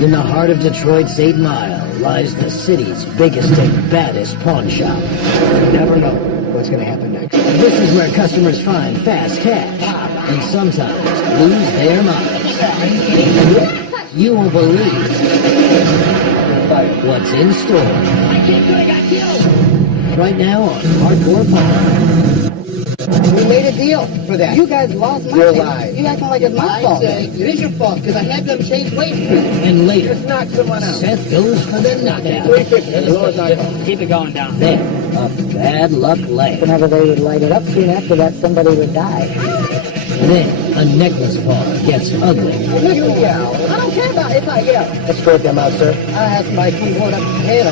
In the heart of Detroit's 8 Mile lies the city's biggest and baddest pawn shop. You never know what's going to happen next. This is where customers find fast cash and sometimes lose their minds. You won't believe what's in store. Right now on Hardcore Pawn. We made a deal for that. You guys lost my You're thing. lying. You acting like it's my fault. I say it is your fault because I had them change waiting for you. And later, Just knock someone out. Seth goes for the knockout. 350. The Lord's not going. Keep it going down. Then, a bad luck leg. Whenever they would light it up soon after that, somebody would die. Then, a necklace pawn gets ugly. You yell. I don't care about if I yell. Escort them out, sir. I have somebody come hold up the head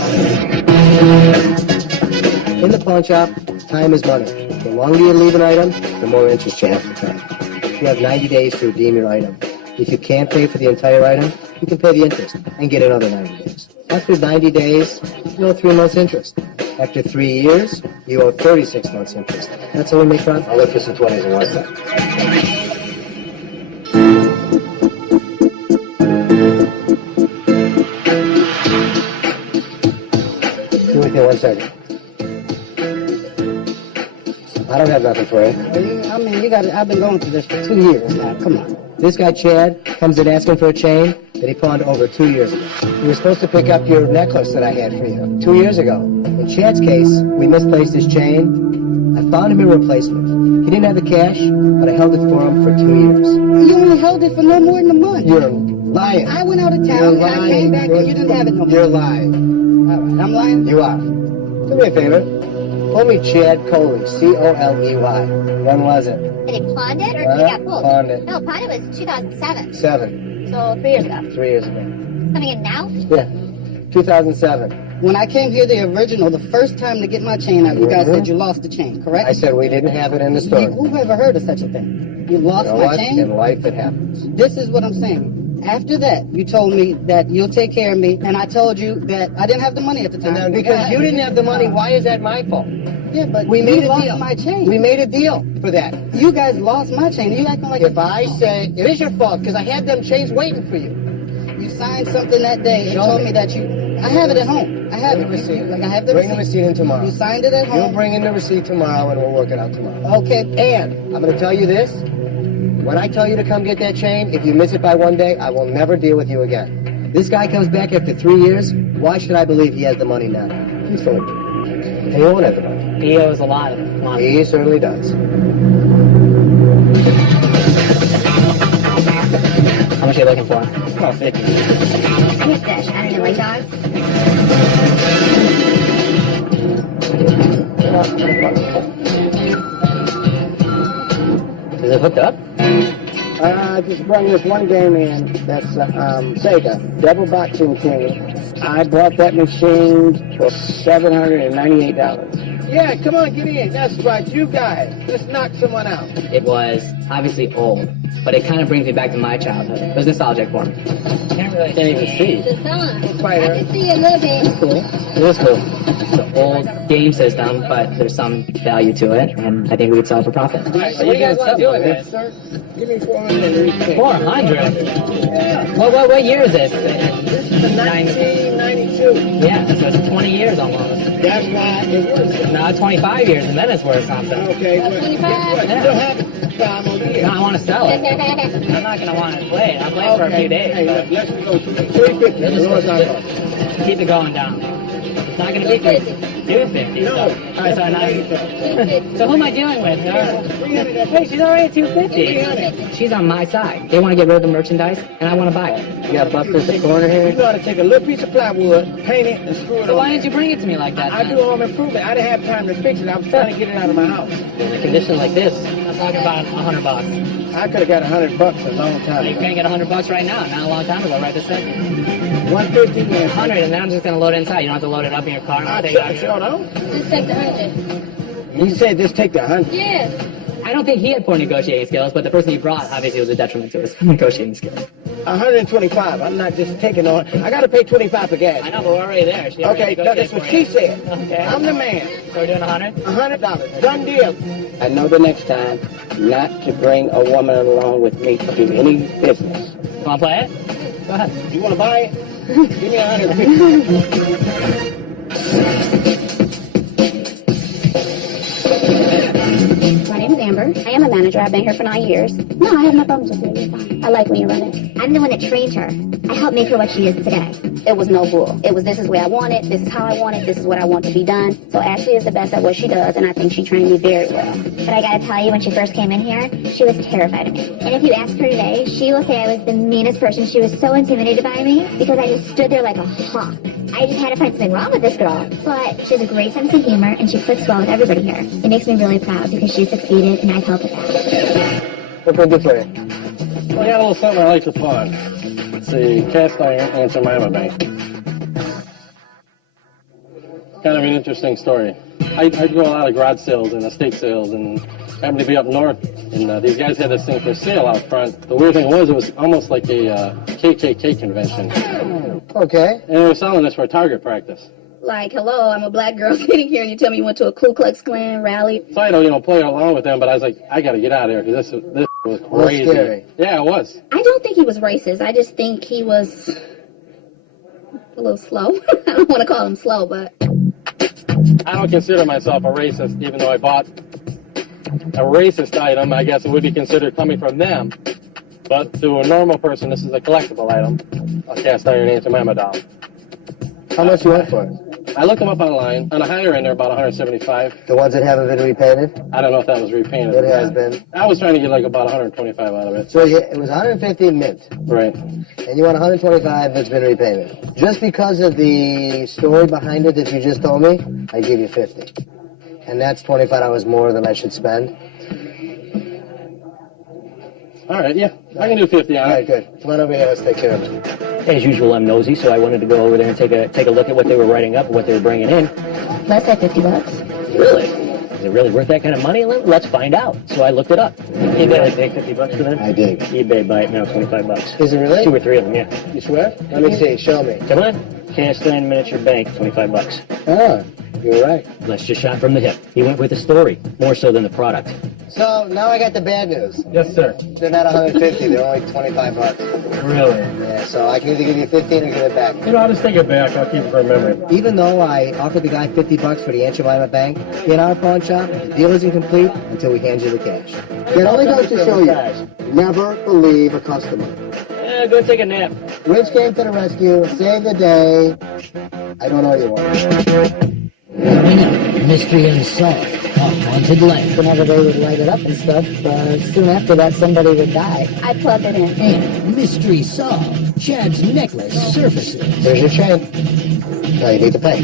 on. In the pawn shop, time is money. The longer you leave an item, the more interest you have to pay. You have 90 days to redeem your item. If you can't pay for the entire item, you can pay the interest and get another 90 days. After 90 days, you owe 3 months interest. After 3 years, you owe 36 months interest. That's how we make profit. I'll look for some 20s and what's that. Be with me 1 second. I don't have nothing for you. I mean, you got. I've been going through this for 2 years now. Come on. This guy, Chad, comes in asking for a chain that he pawned over 2 years ago. You were supposed to pick up your necklace that I had for you 2 years ago. In Chad's case, we misplaced his chain. I found him a replacement. He didn't have the cash, but I held it for him for 2 years. You only held it for no more than a month. You're lying. I went out of town and I came back and you didn't have it no more. You're lying. All right, I'm lying. You are. Do me a favor. Pull me Chad Coley, C-O-L-E-Y. When was it? Did he pawned it or he got pulled? Pawned it. No, pawned it was 2007. 7. So 3 years ago. 3 years ago. Coming in now? Yeah. 2007. When I came here, the original, the first time to get my chain out, you guys said you lost the chain, correct? I said we didn't have it in the store. Who ever heard of such a thing? You lost You know my what? chain? In life it happens. This is what I'm saying. After that, you told me that you'll take care of me, and I told you that I didn't have the money at the time. Now, because you didn't have the money, why is that my fault? Yeah, but We made you a lost deal. my chain. We made a deal for that. You guys lost my chain. You acting like If I say it is your fault because I had them chains waiting for you. you signed something that day and Show told me. me that you. I have it at home. I have Bring it. the receipt. Like I have the Bring the receipt. receipt in tomorrow. You signed it at You'll home. bring in the receipt tomorrow and we'll work it out tomorrow. Okay. And I'm going to tell you this. When I tell you to come get that chain, if you miss it by 1 day, I will never deal with you again. This guy comes back after 3 years. Why should I believe he has the money now? He's full of it. And he won't have the money. He owes a lot of money. He certainly does. How much are you looking for? Oh, 50. Who's this? I don't know what dog. Is it hooked up? I just brought this one game in. That's Sega Double Boxing King. I bought that machine for $798. Yeah, come on, get in. That's right, you guys. Let's knock someone out. It was obviously old, but it kind of brings me back to my childhood. It was nostalgic for me. Can't even see. The song. Fighter. I can see a little bit. Cool. It is cool. It's an old game system, but there's some value to it, and I think we would sell it for profit. What do you guys want to do with it, sir? Give me 400. 400? What year is this? This is the 1992. Yeah, so it's 20 years almost. That's why it was. Now 25 years, and then it's worth something. Okay, well, 25. guess what? You still have it. Time over here. No, I want to sell it. I'm not going to want to play it. I'll play it for a few days. Hey, But let's go 350. The Lord's not going. keep it going down. It's not going to be 250. No. So who am I dealing with? Hey, she's already at 250. She's on my side. They want to get rid of the merchandise, and I want to buy it. You got busters in the corner here? You ought to take a little piece of plywood, paint it, and screw it So on. why didn't you bring it to me like that? I do home improvement. I didn't have time to fix it. I was trying to get it out of my house. In a condition like this, I'm talking about $100. I could have got $100 a long time You ago. can't get $100 right now. Not a long time ago, right this second. 150 and 100, and then I'm just going to load it inside. You don't have to load it up in your car. I Take it out of your- sure don't. Just take the 100. You said just take the 100. Yeah. I don't think he had poor negotiating skills, but the person he brought obviously was a detriment to his negotiating skills. 125. I'm not just taking on. I got to pay 25 for gas. I know, but we're already there. She already Okay, no, that's what she negotiated said. Okay. I'm the man. So we're doing 100? $100. Done deal. I know the next time not to bring a woman along with me to do any business. Want to play it? Go ahead. You want to buy it? Give me 100. My name is Amber. I am a manager. I've been here for 9 years. No, I have no problems with you. You're fine. I like when you run it. I'm the one that trained her. I helped make her what she is today. It was no bull. It was, this is where I want it, this is how I want it, this is what I want to be done. So Ashley is the best at what she does, and I think she trained me very well. But I gotta tell you, when she first came in here, she was terrified of me. And if you ask her today, she will say I was the meanest person. She was so intimidated by me because I just stood there like a hawk. I just had to find something wrong with this girl. But she has a great sense of humor, and she clicks well with everybody here. It makes me really proud because she succeeded, and I've helped with that. What can I do for you? Well, I got a little something I like to pawn. It's a cast iron Aunt Jemima bank. Kind of an interesting story. I do a lot of garage sales and estate sales, and happened to be up north, and these guys had this thing for sale out front. The weird thing was, it was almost like a KKK convention. Okay. And they were selling this for target practice. Like, hello, I'm a black girl sitting here and you tell me you went to a Ku Klux Klan rally. So I don't, play along with them, but I was like, I got to get out of here because this was crazy. Scary. Yeah, it was. I don't think he was racist. I just think he was a little slow. I don't want to call him slow, but... I don't consider myself a racist, even though I bought a racist item. I guess it would be considered coming from them. But to a normal person, this is a collectible item, a cast iron Aunt Jemima doll. How much you want for it? I looked them up online. On the higher end, they're about $175. The ones that haven't been repainted? I don't know if that was repainted. It has been. I was trying to get like about $125 out of it. So it was 150 mint, Right. and you want 125 that's been repainted. Just because of the story behind it that you just told me, I give you 50. And that's $25 more than I should spend. All right, yeah. I can do 50 All on right, it. good. Come on over here. Let's take care of it. As usual, I'm nosy, so I wanted to go over there and take a look at what they were writing up, what they were bringing in. Let's say $50. Really? Is it really worth that kind of money? Let's find out. So I looked it up. You really pay $50 for that? I did. eBay buy it now, $25. Is it really? 2 or 3 of them, yeah. You swear? Let me see. Show me. Come on. Cast iron miniature bank, $25. Ah, you're right. Let's just shot from the hip. He went with the story, more so than the product. So now I got the bad news. Yes, sir. They're not 150. They're only $25. Really? Yeah, so I can either give you 15 or give it back. I'll just take it back. I'll keep it for a memory. Even though I offered the guy $50 for the Aunt Jemima bank, in our pawn shop, the deal isn't complete until we hand you the cash. It only goes to show you, never believe a customer. Yeah, go take a nap. Rich came to the rescue, saved the day. I don't know what you want. Coming up, mystery unsolved, a haunted land. Whenever they would light it up and stuff, soon after that somebody would die. I plugged it in. And mystery solved, Chad's necklace surfaces. Here's your chain. Now you need to pay.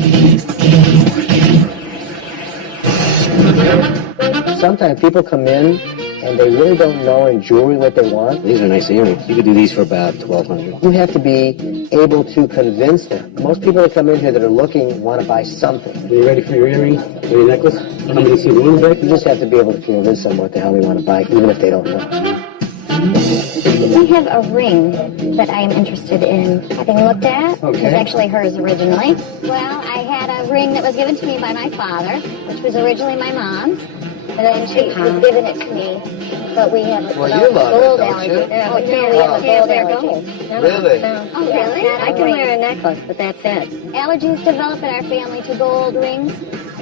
Sometimes people come in and they really don't know in jewelry what they want. These are nice earrings. You could do these for about $1,200. You have to be able to convince them. Most people that come in here that are looking want to buy something. Are you ready for your earring or your necklace? How many see one break? You just have to be able to convince them what the hell they want to buy, even if they don't know. We have a ring that I am interested in having looked at. Okay. It's actually hers originally. Well, I had a ring that was given to me by my father, which was originally my mom's. And then she was giving it to me. But we have a Well, you love it, gold don't allergy. you? Oh, yeah, we have a gold allergy. Really? Oh, really? I can wear a necklace, but that's it. Allergies develop in our family to gold rings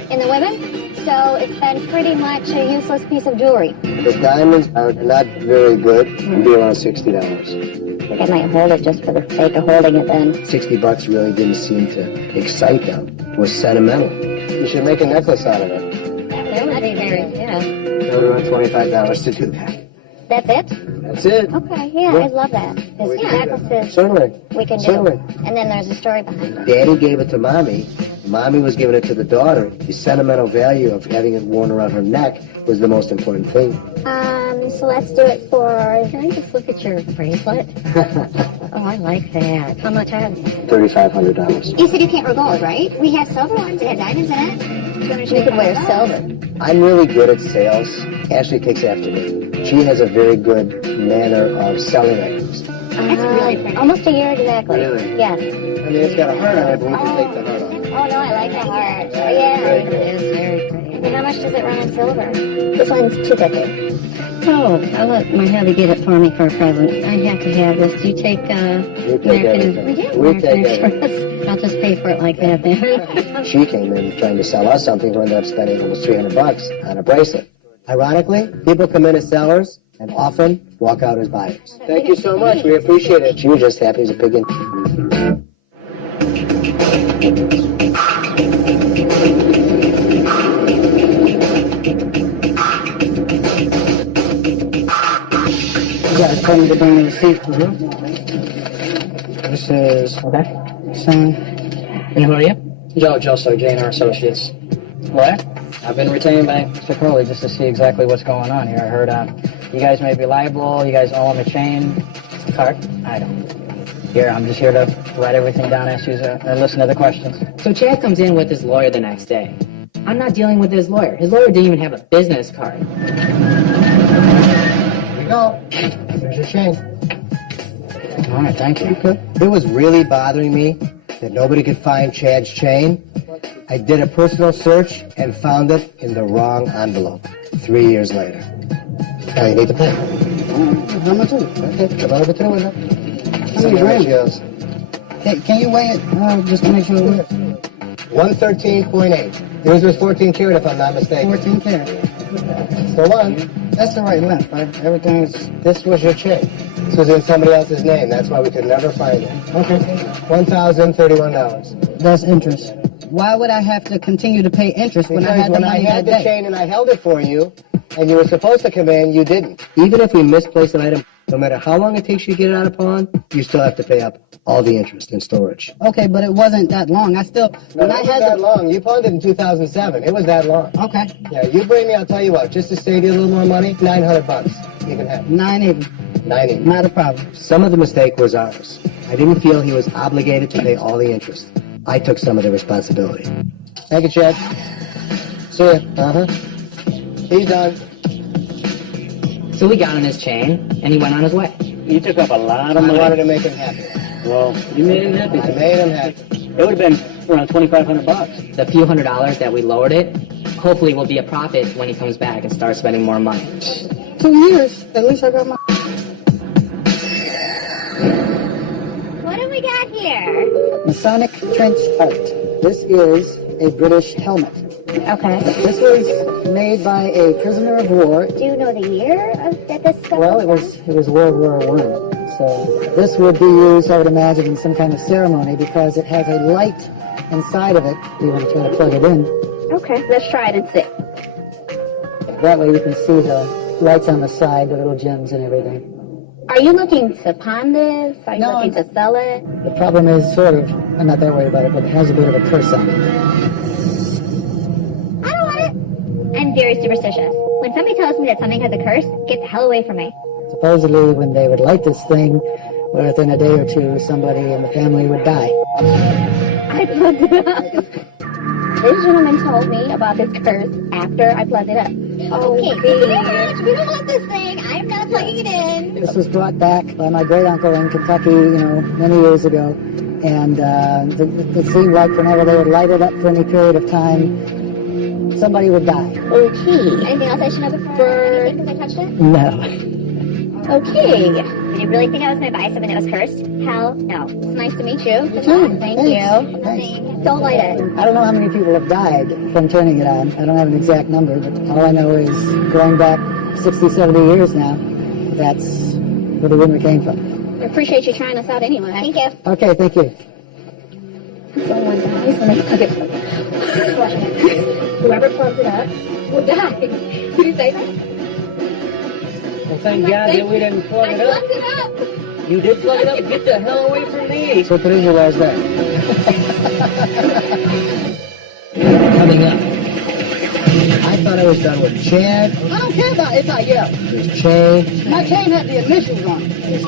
in the women. So it's been pretty much a useless piece of jewelry. The diamonds are not very good. It'd be around $60. I think I might hold it just for the sake of holding it then. $60 really didn't seem to excite them. It was sentimental. You should make a necklace out of it. That would be very, yeah. It would run $25 to do that. That's it? That's it. Okay, yeah, Yeah. I love that. Because We can do that. necklaces Certainly. we can do. Certainly. And then there's a story behind it. Daddy gave it to Mommy. Mommy was giving it to the daughter. The sentimental value of having it worn around her neck was the most important thing. So let's do it for... Can I just look at your bracelet? Oh, I like that. How much are they? $3,500. You said you can't wear gold, right? We have silver ones that have diamonds in it. You could wear silver. I'm really good at sales. Ashley takes after me. She has a very good manner of selling items. That's really pretty. Almost a year exactly. Really? Yes. I mean, it's got a heart on it, but we can take the heart off. Oh, no, I like the heart. Oh, yeah. It is very pretty. And how much does it run in silver? This one's $250. Oh, I let my hubby get it for me for a present. I have to have this. Do you take American? We do. We take Express? I'll just pay for it like that then. She came in trying to sell us something, who ended up spending almost $300 on a bracelet. Ironically, people come in as sellers and often walk out as buyers. Thank you so much. We appreciate it. She was just happy as a pig in. You guys told me to bring the receipt. This is, Okay. son, And who are you? Joe Joso, J&R Associates. What? I've been retained by Mr. Crowley just to see exactly what's going on here. I heard you guys may be liable, you guys owe him a chain. Cart? I don't. Here, I'm just here to write everything down, ask you to listen to the questions. So Chad comes in with his lawyer the next day. I'm not dealing with his lawyer. His lawyer didn't even have a business card. Here we go. Here's your chain. All right, thank you. It was really bothering me that nobody could find Chad's chain. I did a personal search and found it in the wrong envelope 3 years later. Now you need to pay. How much is it? Okay, come over to the window. How many grams? Ratios. Can you weigh it just to make sure it 113.8. Yours was 14 karat if I'm not mistaken. 14 karat. So one, That's the right length. Everything is... this was your chain. This was in somebody else's name. That's why we could never find it. Okay. $1,031. That's interest. Why would I have to continue to pay interest when I Because had the when I money had that the day? chain and I held it for you, and you were supposed to come in, you didn't. Even if we misplace an item, no matter how long it takes you to get it out of pawn, you still have to pay up all the interest in storage. Okay, but it wasn't that long. I still... No, it wasn't that long. You pawned it in 2007. It was that long. Okay. Yeah, you bring me, I'll tell you what, just to save you a little more money, $900. You can have it. 980. 90. Not a problem. Some of the mistake was ours. I didn't feel he was obligated to pay all the interest. I took some of the responsibility. Thank you, Chad. See ya. Uh-huh. He's done. So we got him his chain, and he went on his way. You took up a lot I of money. wanted to make him happy. Well, you made him happy. I made him happy. It would have been around $2,500. The few $100s that we lowered it, hopefully will be a profit when he comes back and starts spending more money. 2 years. At least I got my... What do we got here? Masonic trench art. This is a British helmet. Okay. This was made by a prisoner of war. Do you know the year that this stuff Well, it was World War I. So this would be used, I would imagine, in some kind of ceremony because it has a light inside of it. You want to try to plug it in. Okay, let's try it and see. That way you can see the lights on the side, the little gems and everything. Are you looking to pawn this? Are you No, looking to sell it? The problem is sort of, I'm not that worried about it, but it has a bit of a curse on it. I don't want it. I'm very superstitious. When somebody tells me that something has a curse, get the hell away from me. Supposedly, when they would light this thing, within a day or two, somebody in the family would die. I plugged it up. This gentleman told me about this curse after I plugged it up. Okay, we don't want this thing. I'm not plugging it in. This was brought back by my great uncle in Kentucky, many years ago, and it seemed like whenever they would light it up for any period of time, somebody would die. Okay. Anything else I should know before anything because I touched it? No. Okay. Did you really think I was going to buy something that was cursed? Hell no. It's nice to meet you. Good too. luck. Thank Thanks. you. Thanks. Don't light it. I don't know how many people have died from turning it on. I don't have an exact number, but all I know is going back 60, 70 years now, that's where the rumor came from. I appreciate you trying us out anyway. Thank you. Okay, thank you. Someone dies when they plug it up. Whoever plugs it up will die. Did you say that? Well, thank God that we didn't plug I it up. plugged it up. You did plug it up? Get the hell away from me. So today's your last day. Coming up, I thought I was done with Chad, I don't care about it. his chain, My chain had the initials on it. his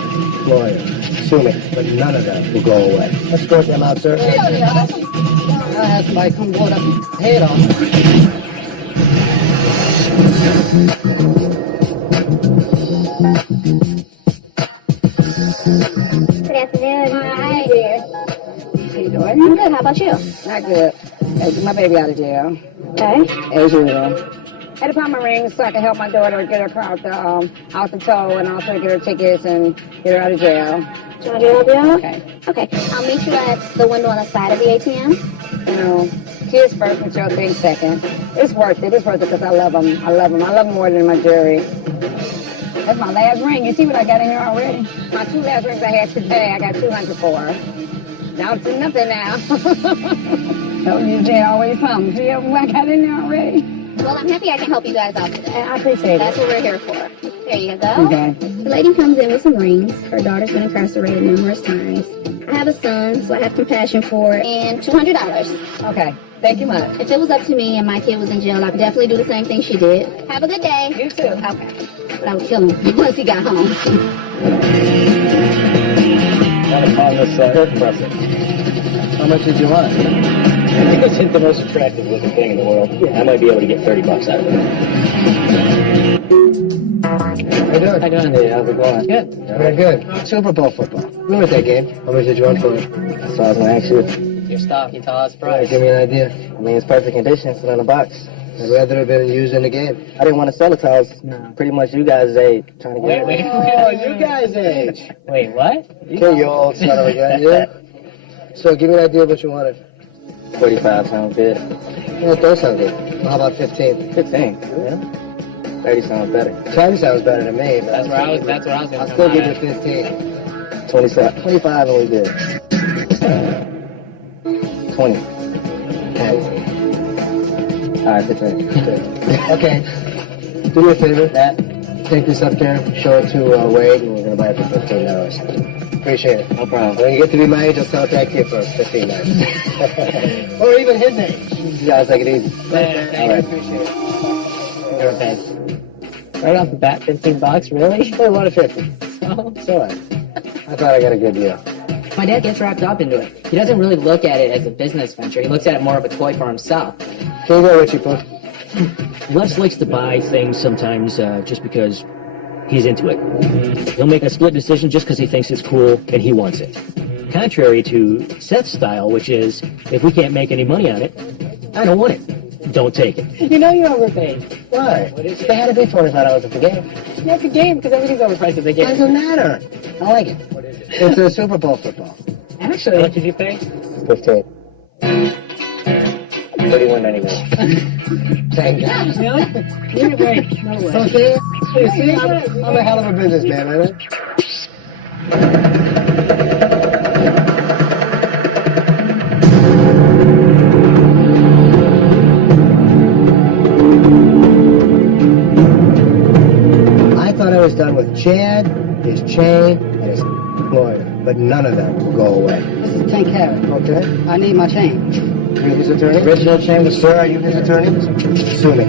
lawyer. Sue me, but none of that will go away. Let's sort them out, sir. I had somebody come blow it up your head off. Good afternoon. Hi, dear. How you doing? I'm good. How about you? Not good. Hey, get my baby out of jail. Okay. As usual. I had to find my rings so I can help my daughter get her car out the tow and also get her tickets and get her out of jail. Do you want to do that, Bill? Okay. Okay. I'll meet you at the window on the side of the ATM. You know, kids first, Michelle things second. It's worth it. It's worth it because I love them. I love them. I love them more than my jewelry. That's my last ring. You see what I got in here already? My 2 last rings I had today, I got 200 for. Now it's nothing now. Don't use that always something. See what I got in there already? Well, I'm happy I can help you guys out today. I appreciate That's it. what we're here for. There you go. Okay. The lady comes in with some rings. Her daughter's been incarcerated numerous times. I have a son, so I have compassion for it. And $200. Okay. Thank you much. If it was up to me and my kid was in jail, I would definitely do the same thing she did. Have a good day. You too. Okay. But I would kill him once he got home. Want to call this hair compressor? How much did you want? I think it's the most attractive looking thing in the world. Yeah. I might be able to get $30 out of it. How you doing? How you doing? Hey, how's it going? Good. Very good. Super Bowl football. We were at that game. How much did you want for it? So I was going to ask you. Your stock, you tell us Right, price. give me an idea. I mean, it's perfect condition. It's in a box. I'd rather have been used in the game. I didn't want to sell it till I was pretty much you guys' age. Trying to get Wait. Oh, you guys' age. Wait, what? Okay, you old son of a gun, yeah? So give me an idea of what you wanted. 45 sounds good. Yeah, those sound good. How about 15? 15? Yeah. 30 sounds better. 10 sounds better to me. But That's what I was going I'll to still give you 15. 25 and we good. 20. 10. All right, 15. Good. Okay. Do me a favor. Take this up there, show it to Wade, and we're going to buy it for $15. Appreciate it. No problem. When you get to be my age, I'll sell it back to you for $15. Or even his age. You guys take it easy. Later. All right. Appreciate it. Okay. Right off the bat, $15, really? Hey, what a 50. So? So what? I thought I got a good deal. My dad gets wrapped up into it. He doesn't really look at it as a business venture. He looks at it more of a toy for himself. Here you go, Richie Pooh. Les likes to buy things sometimes just because he's into it. He'll make a split decision just because he thinks it's cool and he wants it. Contrary to Seth's style, which is, if we can't make any money on it, I don't want it. Don't take it. You know you're overpaid. Why? They had to be $25 at the game. That's the game, because everything's overpriced at the game. Doesn't matter. I like it. It's a Super Bowl football. Actually, what did you pay? 15. 31.99. Thank God. Really? You're great. No way. Okay. See, I'm a hell of a businessman, right? I thought I was done with Chad, his chain, and his lawyer, but none of them will go away. This is 10 carat. Okay? I need my chain. You're his attorney? Original chain was, sir, are you his attorney? Sue me.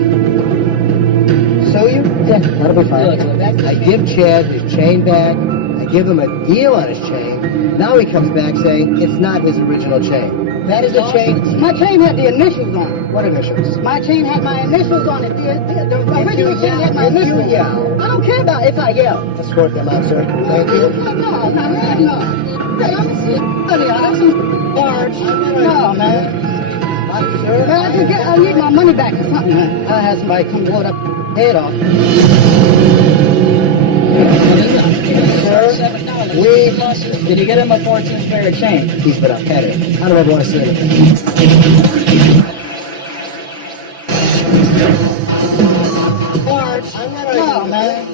Sue you? Yeah, that'll be fine. I give Chad his chain back. I give him a deal on his chain. Now he comes back saying it's not his original chain. That is a chain. My chain had the initials on it. What initials? My chain had my initials on it. The original chain had my initials on it. I don't care about if I yell. Escort them out, sir. Thank you. No. Hey, I'm honey, that's some large. No, man. I need my money back or something, man. I had somebody come blow that head off. Sir, Did you get him a 14-carat chain? he's been up at it. I don't ever want to see anything. No, man.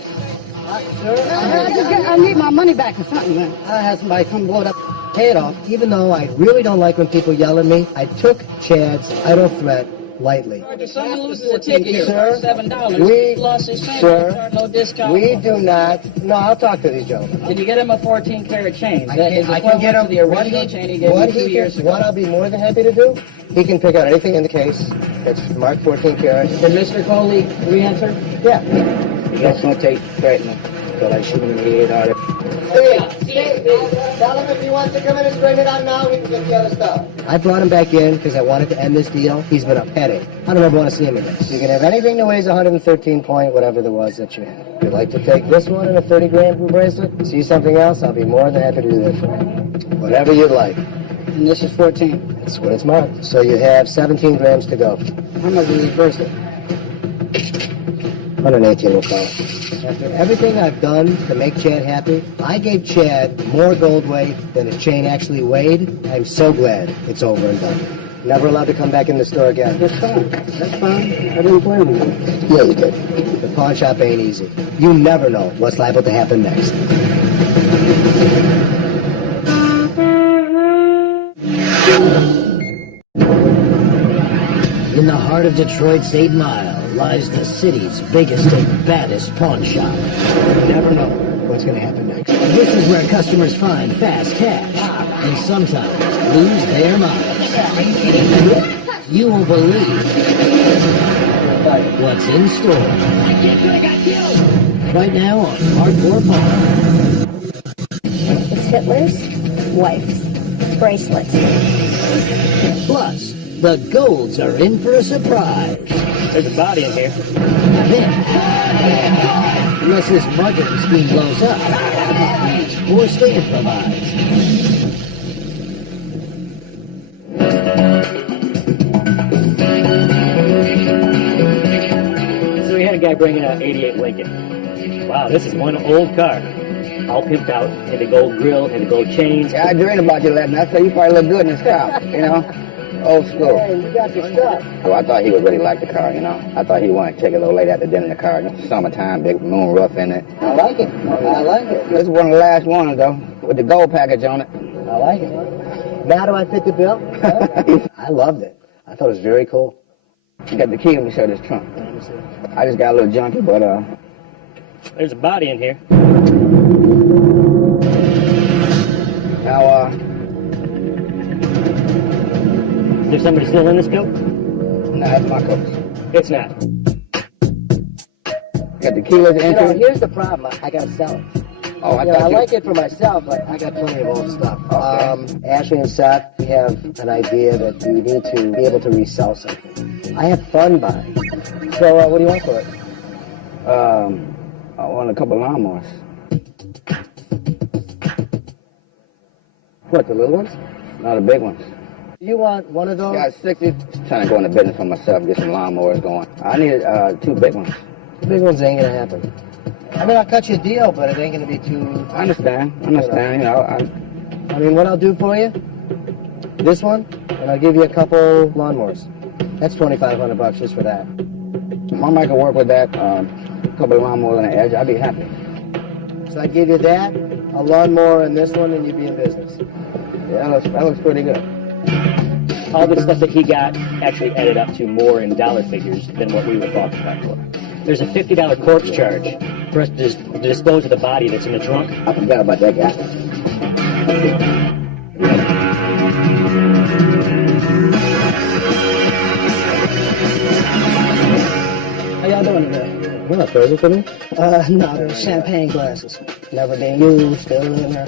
I need my money back or something, man. I had somebody come blow that head off. Even though I really don't like when people yell at me, I took Chad's idle threat lightly. If someone loses a ticket, Sir, $7. we- Plus his chain, sir, no discount. We do not. No, I'll talk to these gentlemen. Did you get him a 14-carat chain? I That is can get him equivalent to the original chain he gave you 2 years ago. what I'll be more than happy to do, he can pick out anything in the case that's marked 14 karat. Did Mr. Coley re-answer? Yeah. That's going to take threatening. So like shooting him in the head. Tell him if he wants to come in and straighten it out now, we can get the other stuff. I brought him back in because I wanted to end this deal. He's been a petty. I don't ever want to see him again. You can have anything that weighs 113 point, whatever there was that you had. If you'd like to take this one and a 30 gram bracelet, see something else, I'll be more than happy to do that for you. Whatever you'd like. And this is 14. That's what it's marked. So you have 17 grams to go. How much is this bracelet? 118 will call it. After everything I've done to make Chad happy, I gave Chad more gold weight than his chain actually weighed. I'm so glad it's over and done. Never allowed to come back in the store again. That's fine. That's fine. I didn't blame you. Yeah, you did. The pawn shop ain't easy. You never know what's liable to happen next. In the heart of Detroit's 8 Mile lies the city's biggest and baddest pawn shop. You never know what's going to happen next. This is where customers find fast cash and sometimes lose their minds. You won't believe what's in store. Right now on Hardcore Pawn. It's Hitler's wife's bracelets. Plus, the golds are in for a surprise. There's a body in here. Unless this marketing scheme blows up, or State improvises. So we had a guy bringing out 88 Lincoln. Wow, this is one old car. All pimped out, had a gold grill, had a gold chains. Yeah, I dreamed about you last night. I said you probably look good in this car, you know? Old school. Hey, you got your stuff. Well, I thought he would really like the car, you know. I thought he'd want to take a little late after dinner in the car. Summertime, big moon roof in it. I like it. I like it. This is one of the last ones, though, with the gold package on it. I like it. Now do I fit the bill? I loved it. I thought it was very cool. You got the key when we show this trunk. I just got a little junky, but, There's a body in here. now, Is there somebody still in this coat? no, that's my coat. It's not. Got the keyless You know, entry. here's the problem. I got to sell it. Oh, I You know, I thought like it for myself, but I got plenty of old stuff. Okay. Ashley and Seth, we have an idea that you need to be able to resell something. I have fun buying. So, what do you want for it? I want a couple of lawnmowers. What, the little ones? Not the big ones. You want one of those? Got 60. Trying to go into business for myself, get some lawnmowers going. I need 2 big ones. The big ones ain't gonna happen. I mean, I'll cut you a deal, but it ain't gonna be too... I understand. You know, I mean, what I'll do for you, this one, and I'll give you a couple lawnmowers. That's $2,500 just for that. I might can work with that. A couple of lawnmowers on the edge. I'd be happy. So I'd give you that, a lawnmower, and this one, and you'd be in business. Yeah, that looks pretty good. All the stuff that he got actually added up to more in dollar figures than what we were talking about for. There's a $50 corpse charge for us to dispose of the body that's in the trunk. I forgot about that guy. How y'all doing today? What, a present for me? No, they're champagne glasses. Never been used, still in there.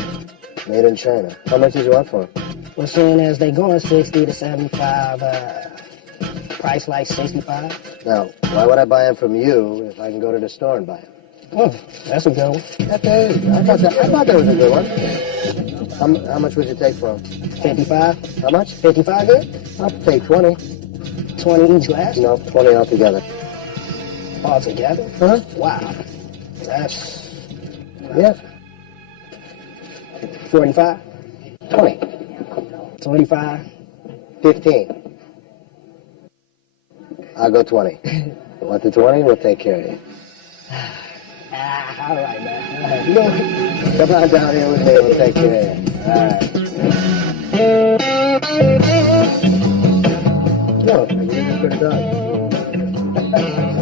Made in China. How much did you want for them? We're seeing as they going 60 to 75, price like 65. Now, why would I buy them from you if I can go to the store and buy them? Oh, that's a good one. Okay, I thought that was a good one. How much would you take for them? 55. How much? 55 good? I'll take 20. 20 each glass? No, 20 altogether. All together? Huh? Wow. That's Yeah. 45, 20. 25. 15. I'll go 20. Want the 20? We'll take care of you. All right, man. All right. You know, Come on down here with me. We'll take care of you. All right. No, you're a good dog.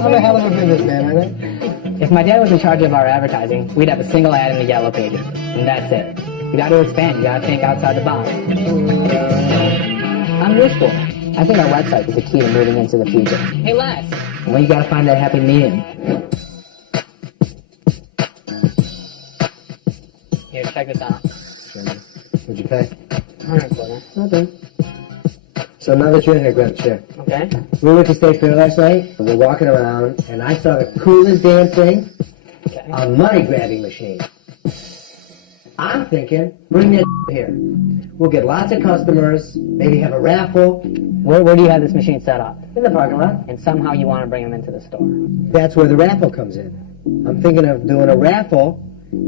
I'm a hell of a businessman, I think. If my dad was in charge of our advertising, we'd have a single ad in the Yellow Pages, and that's it. You got to expand. You got to think outside the box. I'm wishful. I think our website is the key to moving into the future. Hey, Les. Well, you got to find that happy medium. Here, check this out. What'd you pay? 100 for it. Okay. So now that you're in here, grab a chair. Okay. We went to State Fair last night. We were walking around, and I saw the coolest damn thing. Okay. A money grabbing machine. I'm thinking, bring that here. We'll get lots of customers, maybe have a raffle. Where do you have this machine set up? In the parking lot. And somehow you want to bring them into the store. That's where the raffle comes in. I'm thinking of doing a raffle,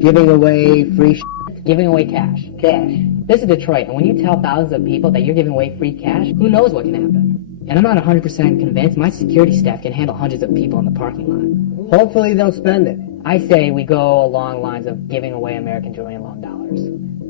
giving away free Giving away cash. cash. This is Detroit, and when you tell thousands of people that you're giving away free cash, who knows what can happen? And I'm not 100% convinced my security staff can handle hundreds of people in the parking lot. Hopefully they'll spend it. I say we go along lines of giving away American Jewelry and Loan dollars.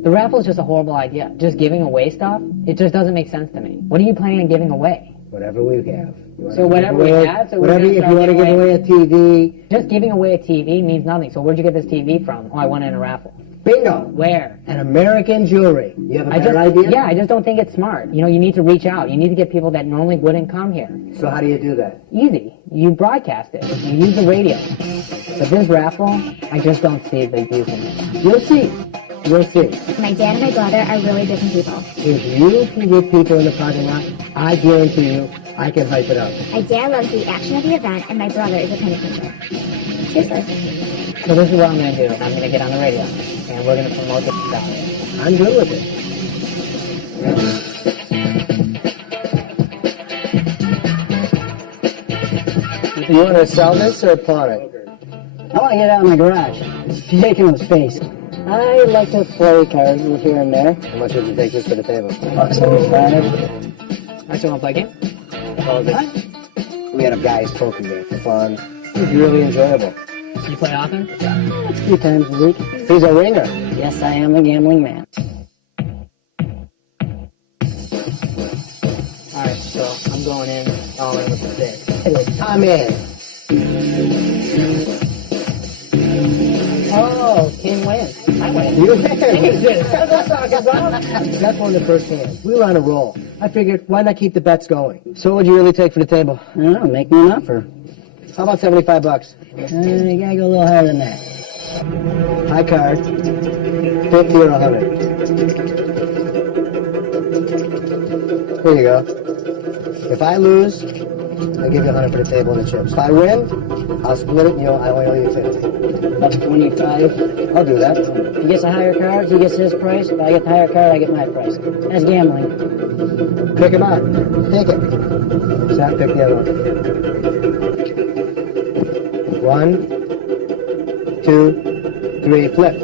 The raffle is just a horrible idea. Just giving away stuff, it just doesn't make sense to me. What are you planning on giving away? Whatever we have. So whatever we have, so whatever, if you want to give away a TV. Just giving away a TV means nothing. So where'd you get this TV from? Oh, I won it in a raffle. Bingo. Where? An American Jewelry. You have a better idea? Yeah, I just don't think it's smart. You know, you need to reach out. You need to get people that normally wouldn't come here. So how do you do that? Easy. You broadcast it. You use the radio. But this raffle, I just don't see the use in it. You'll see. You'll see. My dad and my brother are really different people. If you can get people in the parking lot, I guarantee you, I can hype it up. My dad loves the action of the event, and my brother is a penny pincher. Seriously. So this is what I'm going to do. I'm going to get on the radio, and we're going to promote this out. I'm good with it. You want to sell this or pawn it? I want to get out of my garage. It's taking up space. I like to play cards here and there. How much would you take this for the table? $75. Alright, so want to play a game? We had a guy's poker game for fun. It was really enjoyable. You play often? 3 times a week. He's a ringer. Yes, I am a gambling man. Alright, so I'm going in all in with the six. I'm in. Oh, King wins. I win. You win. Jesus, that's what I'm talking about. That's one of the first hands. We were on a roll. I figured, why not keep the bets going? So what would you really take for the table? I don't know, make me an offer. How about $75? You gotta go a little higher than that. High card. 50 or 100. Here you go. If I lose, I'll give you 100 for the table and the chips. If I win, I'll split it and I only owe you 50. About 25. I'll do that. He gets a higher card, he gets his price. If I get the higher card, I get my price. That's gambling. Pick him up. Take it. Zach, pick the other one. 1, 2, 3, flip.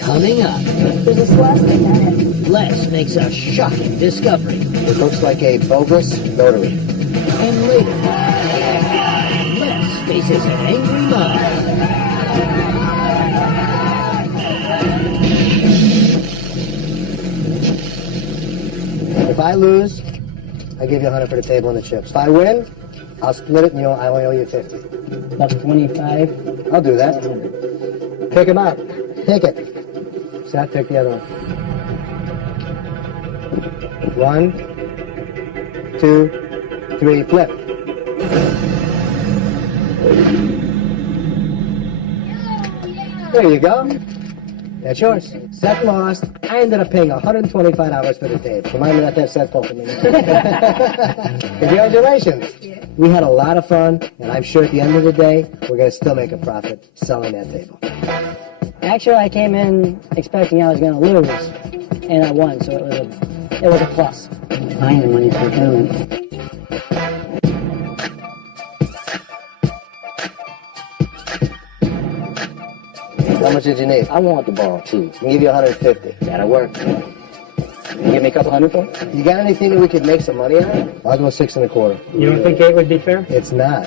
Coming up, There's a swastika on it. Les makes a shocking discovery. It looks like a bogus notary. And later, Les faces an angry mob. If I lose, I give you 100 for the table and the chips. If I win, I'll split it and I only owe you 50. About 25. I'll do that. Pick him up. Take it. Zach, pick the other one. 1, 2, 3, flip. There you go. That's yours. Seth lost. I ended up paying $125 for the tape. Remind me not to have Seth poke at me. Congratulations. We had a lot of fun, and I'm sure at the end of the day, we're going to still make a profit selling that table. Actually, I came in expecting I was going to lose, and I won, so it was a plus. Find the money for tournament. How much did you need? I want the ball, too. I can give you 150. That'll work. You give me a couple hundred for it? You got anything that we could make some money on? I'll go 6 1/4. You don't think 8 would be fair? It's not.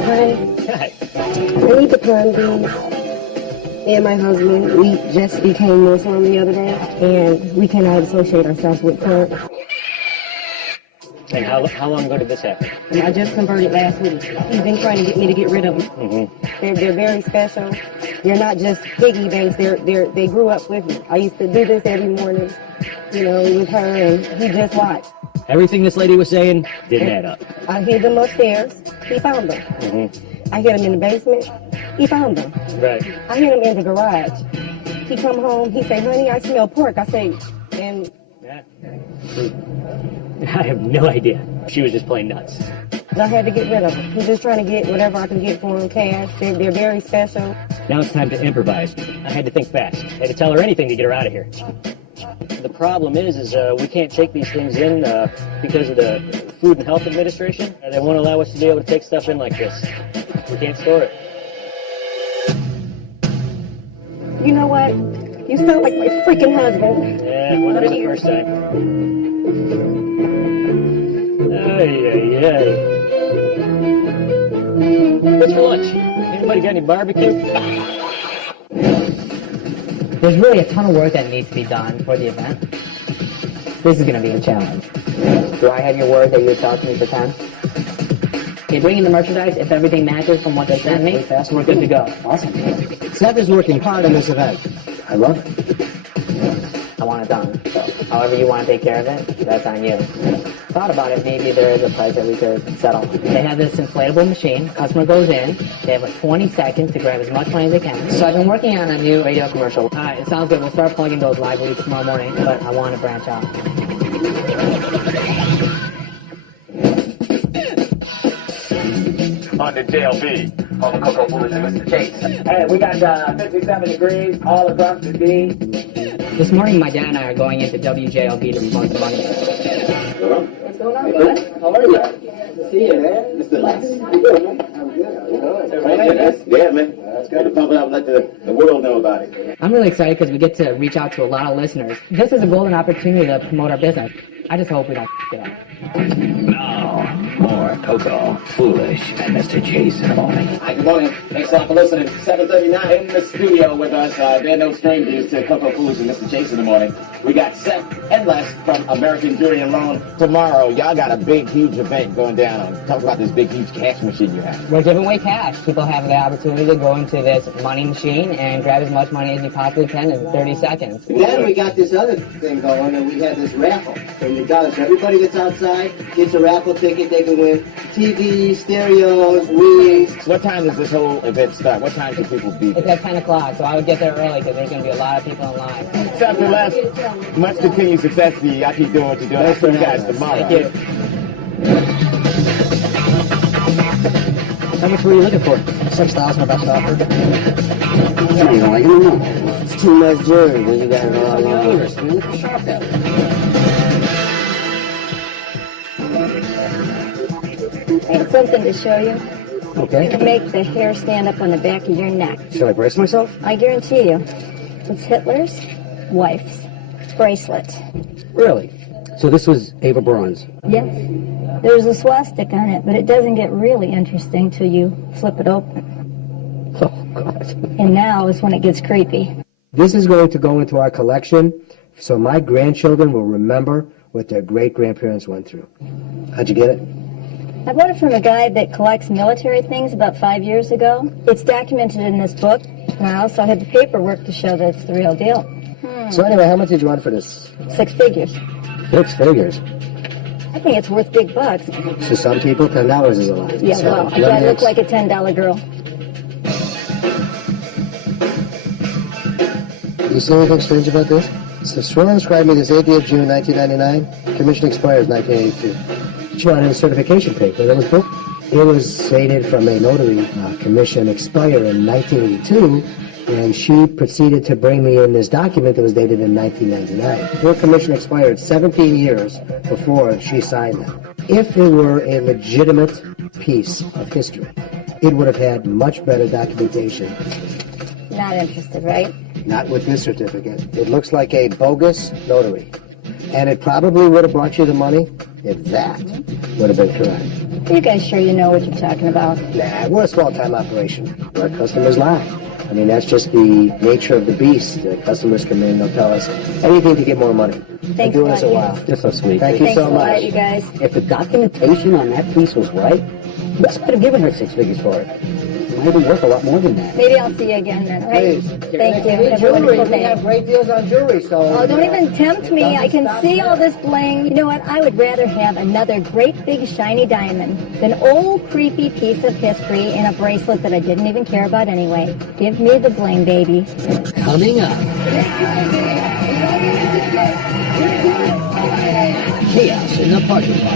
Hi. I need to plan these. Me and my husband, we just became Muslim the other day, and we cannot associate ourselves with pork. And how long ago did this happen? And I just converted last week. He's been trying to get me to get rid of them. Mm-hmm. They're very special. They're not just piggy banks. They grew up with me. I used to do this every morning, with her, and he just watched. Everything this lady was saying didn't add up. I hid them upstairs. He found them. Mm-hmm. I hid them in the basement. He found them. Right. I hid them in the garage. He come home. He say, "Honey, I smell pork." I say, and I have no idea. She was just plain nuts. I had to get rid of them. He's just trying to get whatever I can get for him cash. They're very special. Now it's time to improvise. I had to think fast. I had to tell her anything to get her out of here. The problem is we can't take these things in because of the Food and Health Administration. They won't allow us to be able to take stuff in like this. We can't store it. You know what? You sound like my freaking husband. Yeah, it wouldn't be the first time. Ay, ay, ay. What's for lunch? Anybody got any barbecue? There's really a ton of work that needs to be done for the event. This is going to be a challenge. Do I have your word that you would sell to me for 10? Okay, bring in the merchandise. If everything matches from what they sent me, we're good to go. Awesome. Seth is working hard on this event. I love it. I want it done. So, however you want to take care of it, that's on you. Thought about it, maybe there is a price that we could settle. They have this inflatable machine. Customer goes in. They have like 20 seconds to grab as much money as they can. So I've been working on a new radio commercial. All right, it sounds good. We'll start plugging those live leads tomorrow morning, but I want to branch out. On the JLB. On the Cocoa Foolish and Mr. Chase. Hey, we got 57 degrees all across the D. This morning, my dad and I are going into WJLB to promote the money. What's going on, bud? How are you? Nice to see you, man. Mr. Les. You good, man? I'm good. Yeah, man. That's good to pump it up and let the world know about it. I'm really excited because we get to reach out to a lot of listeners. This is a golden opportunity to promote our business. I just hope we don't it up. Now, more Cocoa, Foolish, and Mr. Chase in the morning. Hi, good morning. Thanks a lot for listening. 7:39 in the studio with us. They're no strangers to Cocoa, Foolish, and Mr. Chase in the morning. We got Seth and Les from American Jewelry and Loan. Tomorrow, y'all got a big, huge event going down. Talk about this big, huge cash machine you have. We're giving away cash. People have the opportunity to go into this money machine and grab as much money as you possibly can in 30 seconds. Then we got this other thing going, and we have this raffle. And it does. Everybody that's outside gets a raffle ticket. They can win TVs, stereos, Wii's. What time does this whole event start? What time should people be It's there? at 10 o'clock, so I would get there early because there's going to be a lot of people in line. Seth and Les, much continued success to you. Y'all keep doing what you're doing. I'll see you guys tomorrow. Thank you. How much were you looking for? 6,000 best offer. You don't like it or no? It's too much jewelry when you got it all along. I have something to show you. Okay. To make the hair stand up on the back of your neck. Should I brace myself? I guarantee you, it's Hitler's wife's bracelet. Really? So this was Ava Braun's. Yes. There's a swastika on it, but it doesn't get really interesting till you flip it open. Oh, God. And now is when it gets creepy. This is going to go into our collection, so my grandchildren will remember what their great-grandparents went through. How'd you get it? I bought it from a guy that collects military things about 5 years ago. It's documented in this book, and I also had the paperwork to show that it's the real deal. So anyway, how much did you want for this? 6 figures. 6 figures. I think it's worth big bucks. To some people, $10 is a lot. Yeah, well, I gotta look like a $10 girl. Do you see anything strange about this? So Swirl inscribed me this 8th of June, 1999. Commission expires 1982. She wanted a certification paper that was booked. It was dated from a notary commission expire in 1982, and she proceeded to bring me in this document that was dated in 1999. Her commission expired 17 years before she signed them. If it were a legitimate piece of history, it would have had much better documentation. Not interested, right? Not with this certificate. It looks like a bogus notary. And it probably would have brought you the money if that would have been correct. Are you guys sure you know what you're talking about? Nah, we're a small-time operation. Our customers lie. I mean, that's just the nature of the beast. The customers come in, they'll tell us anything to get more money. Been doing this a while. You're so sweet. Thank you Thanks so a lot, much. you guys. If the documentation on that piece was right, you must could have given her 6 figures for it. It may be worth a lot more than that. Maybe I'll see you again then, all right? Please. Thank you. Any Have a jewelry, wonderful we day. have great deals on jewelry, so... Oh, don't even tempt me. I can see all this bling. You know what? I would rather have another great big shiny diamond than old creepy piece of history in a bracelet that I didn't even care about anyway. Give me the bling, baby. Coming up. Chaos in the parking lot.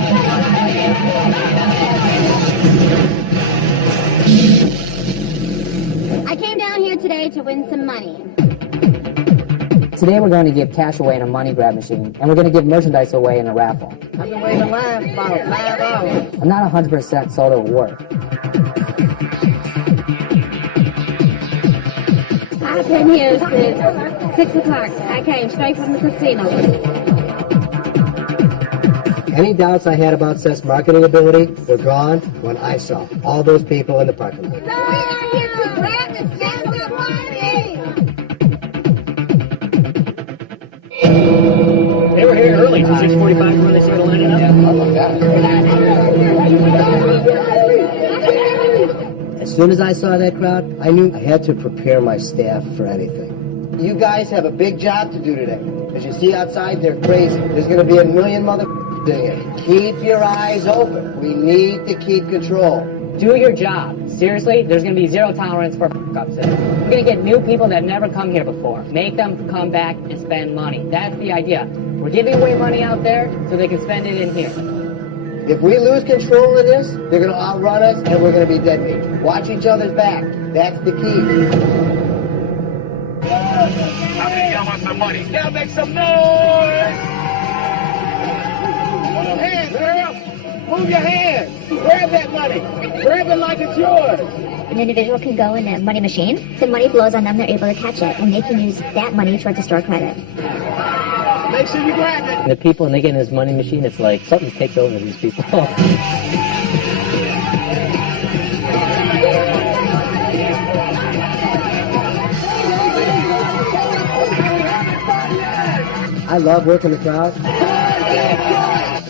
I came down here today to win some money. Today we're going to give cash away in a money grab machine, and we're going to give merchandise away in a raffle. I've been waiting in line for about 5 hours. I'm not 100% sold it'll work. I've been here since 6 o'clock. I came straight from the casino. Any doubts I had about Seth's marketing ability were gone when I saw all those people in the parking lot. They were here early, so 6:45 when they started lining up. Oh my God. As soon as I saw that crowd, I knew I had to prepare my staff for anything. You guys have a big job to do today. As you see outside, they're crazy. There's going to be a million mother here. Keep your eyes open. We need to keep control. Do your job. Seriously, there's going to be zero tolerance for f***ups. We're going to get new people that never come here before. Make them come back and spend money. That's the idea. We're giving away money out there so they can spend it in here. If we lose control of this, they're going to outrun us and we're going to be dead meat. Watch each other's back. That's the key. How many of y'all want some money? Y'all make some noise! Move your hands, girl! Move your hands! Grab that money! Grab it like it's yours! An individual can go in a money machine. The money blows on them, they're able to catch it, and they can use that money towards a store credit. Make sure you grab it! And the people, when they get in this money machine, it's like something takes over these people. I love working the crowd.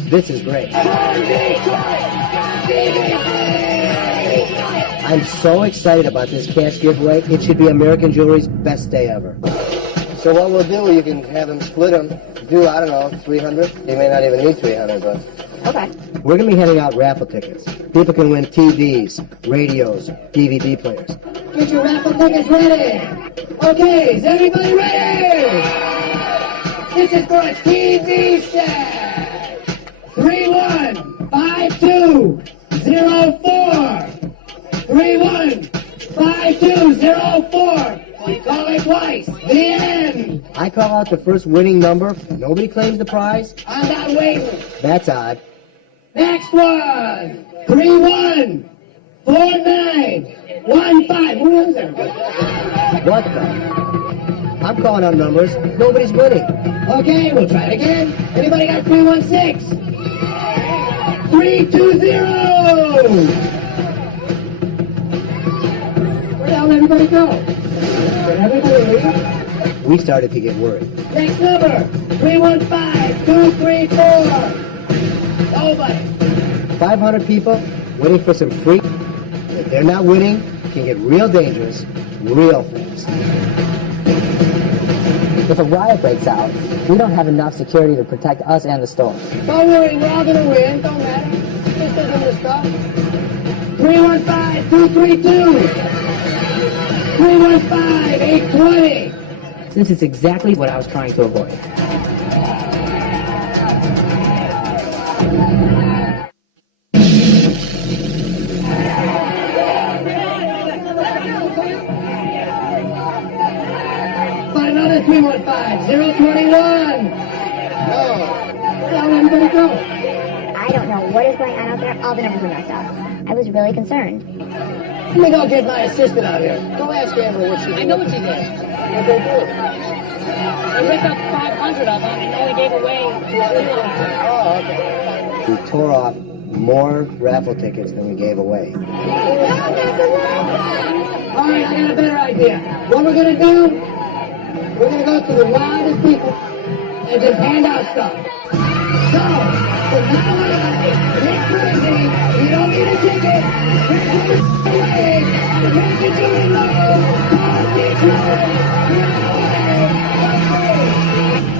This is great. I'm so excited about this cash giveaway. It should be American Jewelry's best day ever. So what we'll do, you can have them split them. Do, I don't know, 300. You may not even need 300, but... Okay. We're going to be handing out raffle tickets. People can win TVs, radios, DVD players. Get your raffle tickets ready! Okay, is everybody ready? This is for a TV set! 315204! 315204! We call it twice. The end! I call out the first winning number. Nobody claims the prize. I'm not waiting. That's odd. Next one! 314915. Who is it? What the? I'm calling out numbers. Nobody's winning. Okay, we'll try it again. Anybody got 316? 320! Where the hell did everybody go? Did everybody leave? We started to get worried. Next number, 315234. Nobody. 500 people waiting for some free. If they're not winning, it can get real dangerous, real fast. If a riot breaks out, we don't have enough security to protect us and the store. Don't worry, we're all gonna win. Don't matter. Just give them the stuff. 315232. 315820. This is exactly what I was trying to avoid. Find another 315021. No. Where did everybody go? I don't know what is going on out there. All the numbers are messed up. I was really concerned. Let me go get my assistant out here. Go ask Amber what she did. I know what you did. What'd they do? I ripped up 500 of them and only gave away 200. Oh, okay. We tore off more raffle tickets than we gave away. All right, I got a better idea. What we're going to do, we're going to go to the wildest people and just hand out stuff. So, from now on, it's crazy. You don't need a ticket. We're away. American Touring Loan. Park Detroit.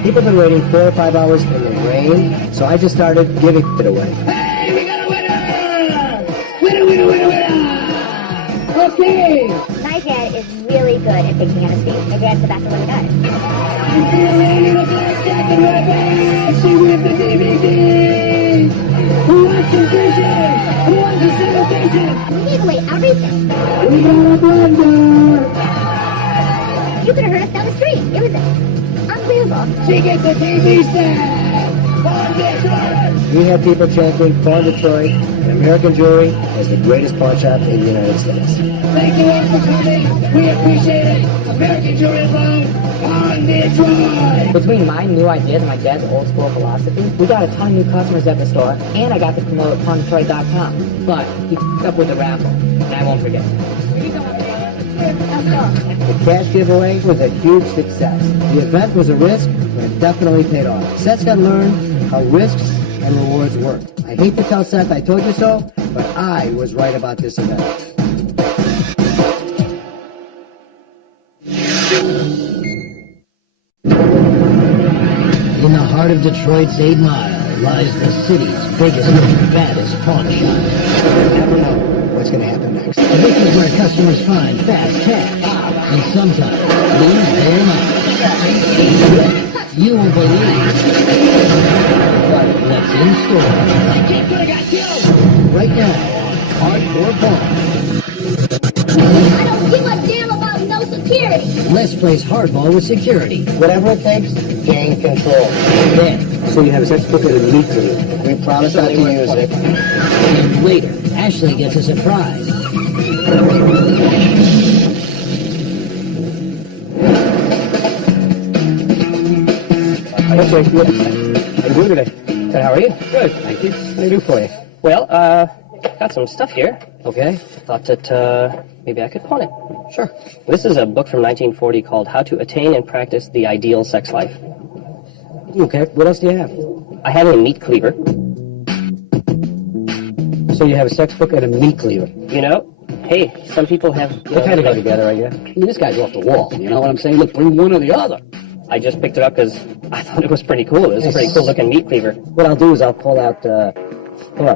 People have been waiting 4 or 5 hours in the rain, so I just started giving it away. Hey, we got a winner! Winner, winner, winner, winner! Okay! My dad is really good at thinking on his feet. My dad's the best at what he does. I'm feeling in a black jacket with a bag. She with the DVD. Who wants some dishes? Who wants a sanitation? We gave away everything. We got a blender. You could have heard us down the street. It was unbelievable. She gets a TV set. On Detroit. We had people chanting Pawn Detroit and American Jewelry as the greatest pawn shop in the United States. Thank you all for coming. We appreciate it. American Jewelry Loan. On Detroit. Between my new ideas and my dad's old school philosophy, we got a ton of new customers at the store, and I got to promote PawnDetroit.com. But he f***ed up with the raffle, and I won't forget. The cash giveaway was a huge success. The event was a risk, but it definitely paid off. Seth's got to learn how risks and rewards work. I hate to tell Seth I told you so, but I was right about this event. In the heart of Detroit's 8 Mile lies the city's biggest and baddest pawn shop. You never know what's going to happen next. This is where customers find fast cash and sometimes lose their mind. You won't believe what's in store. Right now, Hardcore Pawn. I don't give a damn about no security. Les plays hardball with security. Whatever it takes, gain control. Then, So you have a sex book and a meat cleaver. We promise not to use it. and later, Ashley gets a surprise. Okay, good. How you doing today? Good, how are you? Good, thank you. What can I do for you? Well, got some stuff here. Okay. Thought that maybe I could pawn it. Sure. This is a book from 1940 called How to Attain and Practice the Ideal Sex Life. Okay, what else do you have? I have a meat cleaver. So you have a sex book and a meat cleaver. You know, hey, some people have... They kind of go together, I guess. I mean, this guy's off the wall, you know what I'm saying? Look, bring one or the other. I just picked it up because I thought it was pretty cool. It was a pretty cool looking meat cleaver. What I'll do is I'll pull out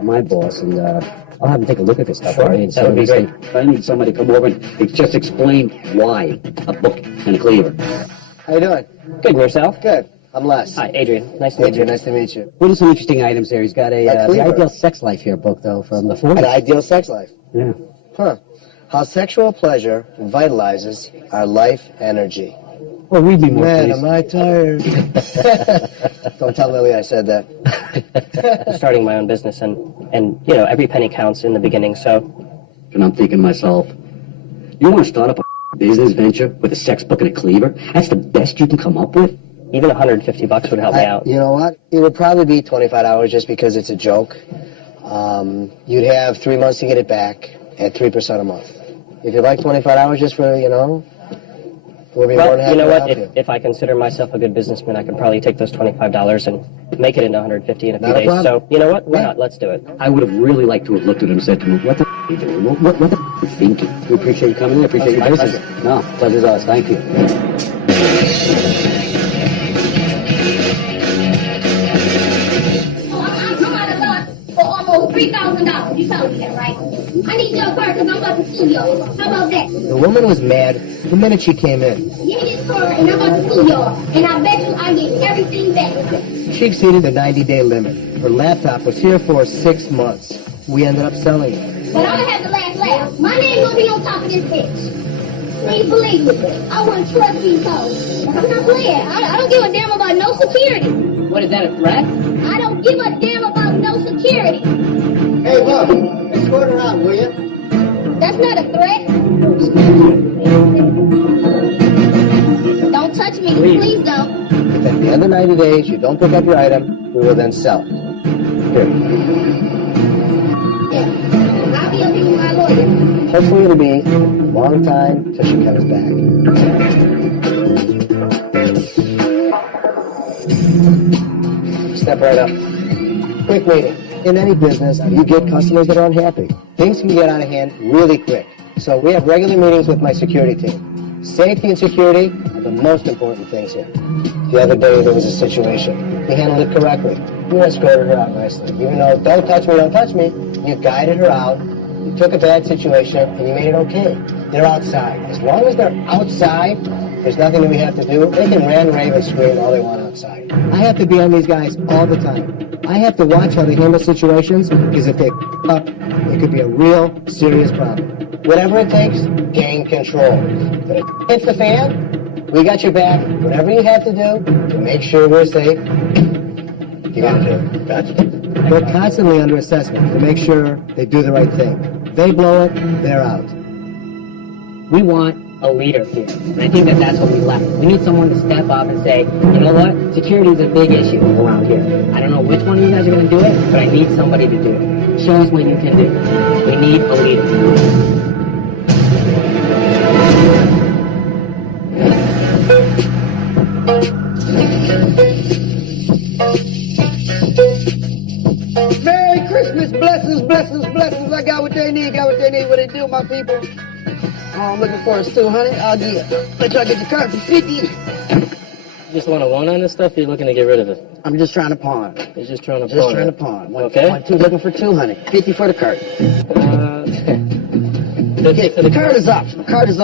my boss and I'll have him take a look at this stuff. Sure, all right? that would be great. I need somebody to come over and just explain why a book and a cleaver. How you doing? Good, and yourself? Good. I'm Les. Hi, Adrian. Nice to meet you. Adrian, nice to meet you. What are some interesting items there? He's got the Ideal Sex Life here book, though, from the 40s. An ideal sex life. Yeah. Huh. How sexual pleasure vitalizes our life energy. Well, read me more, Man, please. am I tired? Don't tell Lily I said that. I'm starting my own business, and you know, every penny counts in the beginning, so... And I'm thinking to myself, you want to start up a business venture with a sex book and a cleaver? That's the best you can come up with? Even $150 would help me out. You know what? It would probably be $25 just because it's a joke. You'd have 3 months to get it back at 3% a month. If you'd like $25 just for, you know, we'll be more than Well, happy you know to what? help you. If I consider myself a good businessman, I can probably take those $25 and make it into $150 in a few Not a days. problem. So, you know what? Why Yeah. not? Let's do it. I would have really liked to have looked at him and said to him, what the are you doing? What the are you thinking? We appreciate you coming in. I appreciate your That's my business. No, pleasure's ours. Thank you. I'm out of luck for almost $3,000. You told me that, right? I need your car because I'm about to sue y'all. How about that? The woman was mad the minute she came in. Give me this car and I'm about to sue y'all. And I bet you I get everything back. She exceeded the 90-day limit. Her laptop was here for 6 months. We ended up selling it. But I'm going to have the last laugh. My name will be on top of this bitch. Please believe me. I wouldn't trust these hoes. I'm not playing. I don't give a damn about no security. What, is that a threat? I don't give a damn about no security. Hey, look. Escort her out, will you? That's not a threat. Don't touch me. Please don't. If at the end of 90 days you don't pick up your item, we will then sell it. Here. Yeah. I'll be up here with my lawyer. Hopefully it'll be a long time till she comes back. Step right up. quick meeting. In any business, you get customers that are unhappy. Things can get out of hand really quick. So we have regular meetings with my security team. Safety and security are the most important things here. The other day, there was a situation. We handled it correctly. You escorted her out nicely. Even though, don't touch me, you guided her out. You took a bad situation, and you made it okay. They're outside. As long as they're outside, there's nothing that we have to do. They can rant, rave, and scream all they want outside. I have to be on these guys all the time. I have to watch how they handle situations, because if they up, it could be a real serious problem. Whatever it takes, gain control. But if it hits the fan, we got your back. Whatever you have to do to make sure we're safe, you got to do it. Gotcha. They're constantly under assessment to make sure they do the right thing. If they blow it, they're out. We want a leader here. And I think that that's what we lack. We need someone to step up and say, you know what, security is a big issue around here. I don't know which one of you guys are going to do it, but I need somebody to do it. Show us what you can do. We need a leader. Merry Christmas, blessings, blessings, blessings. I got what they need, what they do, my people. All I'm looking for is 200. I'll let y'all get the car for 50. You just want a loan on this stuff, or you're looking to get rid of it? I'm just trying to pawn. You're just trying to pawn? Just trying to pawn. Okay. Looking for 200. 50 for the cart. The card is optional. Card's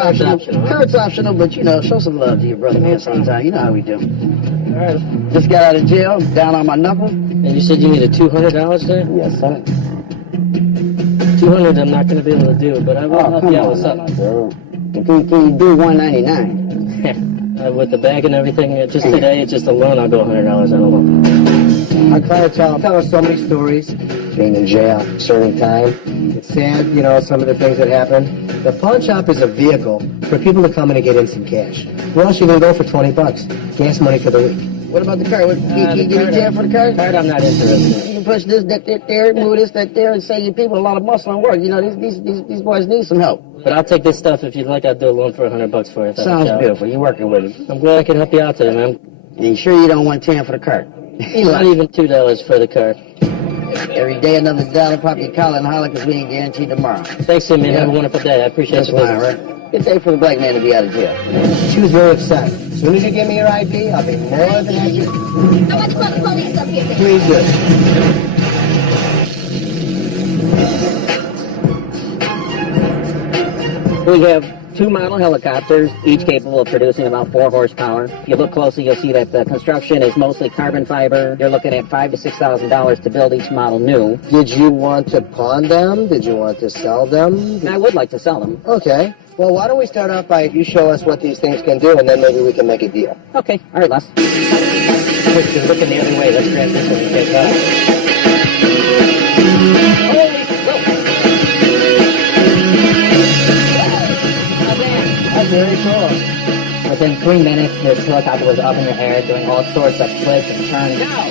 optional, but you know, show some love to your brother, man, sometime. You know how we do. All right. Just got out of jail, down on my knuckles. And you said you needed $200 there? Yes, sir. 200 I'm not going to be able to do, but I will help you out with something. Can you do 199? With the bag and everything, just today, just a loan, I'll go $100 on a loan. Our clientele tell us so many stories, being in jail, serving time. It's sad, you know, some of the things that happen. The pawn shop is a vehicle for people to come in and get instant cash. Where else you can go for $20? Gas money for the week. What about the card? Can you get a jam for the card? Card, I'm not interested. You can push this, that, there, move this, that, there, and save your people a lot of muscle and work. You know, these boys need some help. But I'll take this stuff. If you'd like, I'll do a loan for $100 for it. Sounds beautiful. You're working with it. I'm glad I can help you out today, man. You sure you don't want 10 for the card? Not even $2 for the card. Every day another dollar, pop your collar and holler because we ain't guaranteed tomorrow. Thanks, man. Yeah. Have a wonderful day. I appreciate the business. Right? Good day for the black man to be out of jail. She was very upset. As soon as you give me your ID, I'll be more than happy. I want to call the police up here. Please do. We have 2 model helicopters, each capable of producing about 4 horsepower. If you look closely, you'll see that the construction is mostly carbon fiber. You're looking at $5,000 to $6,000 to build each model new. Did you want to pawn them? Did you want to sell them? I would like to sell them. Okay. Well, why don't we start off by you show us what these things can do, and then maybe we can make a deal. Okay. All right, Les. You're looking the other way. Let's grab this one and get that. That's very cool. Within 3 minutes, this helicopter was up in the air doing all sorts of flips and turns. Now,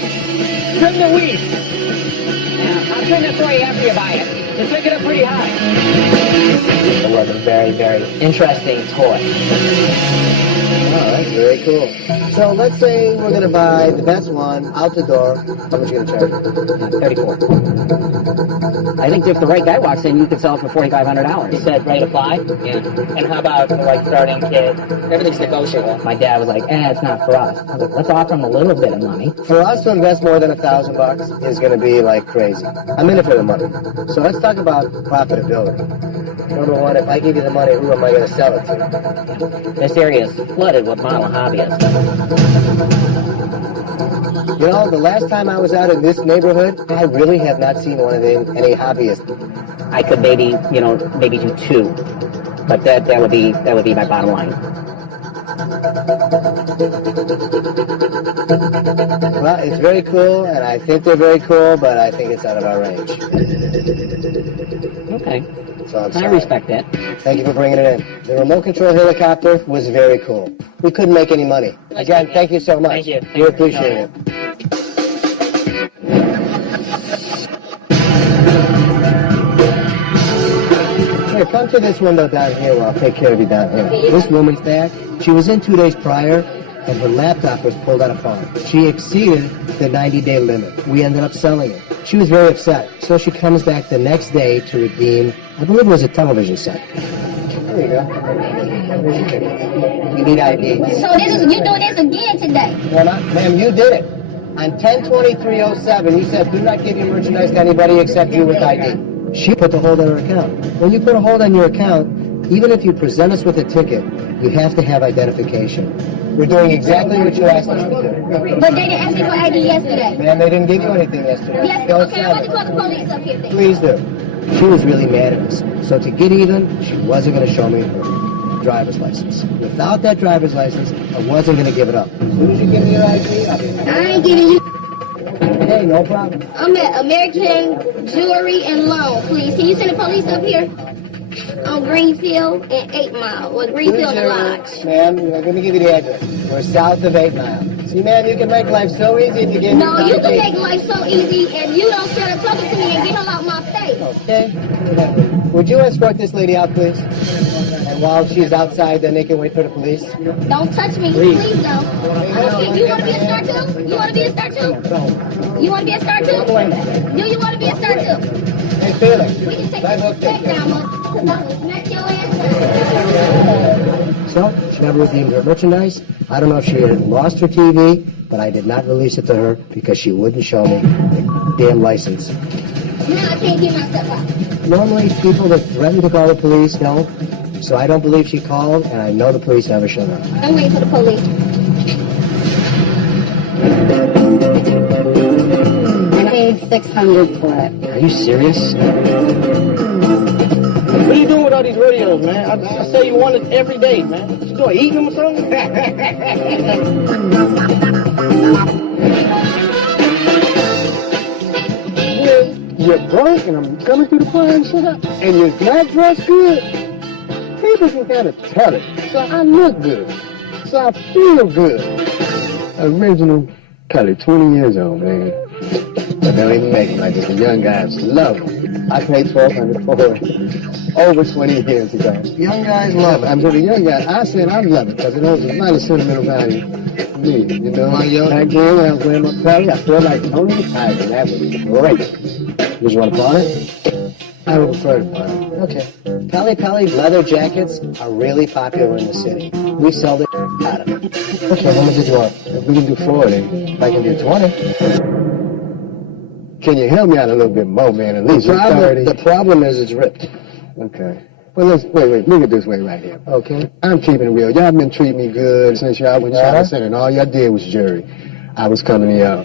trim the weed. Yeah, I'll trim it for you after you buy it. Just pick it up pretty high. It was a very, very interesting toy. Oh, that's very cool. So let's say we're going to buy the best one out the door. How much are you going to charge? 34. I think if the right guy walks in, you could sell it for $4,500. He said, ready to fly? Yeah. And how about like starting kid? Everything's negotiable. My dad was like, it's not for us. I was like, let's offer him a little bit of money. For us to invest more than $1,000 is going to be like crazy. I'm in it for the money. So let's talk about profitability. Number one, if I give you the money, who am I going to sell it to? This area is flooded with model hobbyists. You know, the last time I was out in this neighborhood, I really have not seen one of them, any hobbyists. I could maybe do 2, but that would be my bottom line. Well, it's very cool, and I think they're very cool, but I think it's out of our range. Okay. So I'm sorry. I respect that. Thank you for bringing it in. The remote control helicopter was very cool. We couldn't make any money. Again, thank you so much. Thank you. We appreciate it. Here, come to this window down here where I'll take care of you down here. This woman's back. She was in 2 days prior, and her laptop was pulled out of pawn. She exceeded the 90-day limit. We ended up selling it. She was very upset, so she comes back the next day to redeem, I believe it was a television set. There you go. You need ID. So you doing this again today? No, ma'am, you did it. On 10/23/07, you said, do not give your merchandise to anybody except you with ID. She put the hold on her account. When you put a hold on your account, even if you present us with a ticket, you have to have identification. We're doing exactly what you asked us to do. But they didn't ask me for ID yesterday. Ma'am, they didn't give you anything yesterday. Yes, Don't okay, I'm about to call the police up here then. Please do. She was really mad at us. So to get even, she wasn't going to show me her driver's license. Without that driver's license, I wasn't going to give it up. As soon as you give me your ID, I'll be I ain't giving you. Hey, no problem. I'm at American Jewelry and Loan, please. Can you send the police up here? On Greenfield and 8 Mile, or Greenfield and Lodge. Ma'am, let me give you the address. We're south of 8 Mile. See, ma'am, you can make life so easy if you give me No, you can make life so easy, and you don't start talking to me and get her out my face. Okay. Would you escort this lady out, please? And while she's outside, then they can wait for the police. Don't touch me, please don't. Okay, you want to be a star too? You want to be a star too? You want to be a star too? Do you want to be a star too? Hey, Felix. We can take this back down, smack your ass. So, she never redeemed her merchandise. I don't know if she had lost her TV, but I did not release it to her because she wouldn't show me the damn license. Now I can't get myself out. Normally, people that threaten to call the police don't, so I don't believe she called, and I know the police never showed up. I'm waiting for the police. I paid $600 for it. Are you serious? What are you doing with all these radios, man? I say you want it every day, man. What you doing, eating them or something? You're drunk and I'm coming through the bar and shut up. And you're not dressed good. People can kind of tell it. So I look good. So I feel good. Original, probably 20 years old, man. But they don't even make it like this. The young guys love them. I paid $1,200 for it over 20 years ago. Young guys love it. I'm the young guys. I said I love it because it holds a lot of sentimental value. Me, you know, back then I was wearing my Pelly. I feel like Tony the Tiger. That was great. Did you want to pawn it? I would prefer to pawn it. Okay. Pelly leather jackets are really popular in the city. We sell the out of them. Okay, how much did you want? If we can do 40, If I can do 20. can you help me out a little bit more, man? At least 30. The problem is it's ripped. Okay. Well, let's wait. Look at this way right here. Okay. I'm keeping it real. Y'all been treating me good since y'all went shopping center, and all y'all did was jury. I was coming to y'all.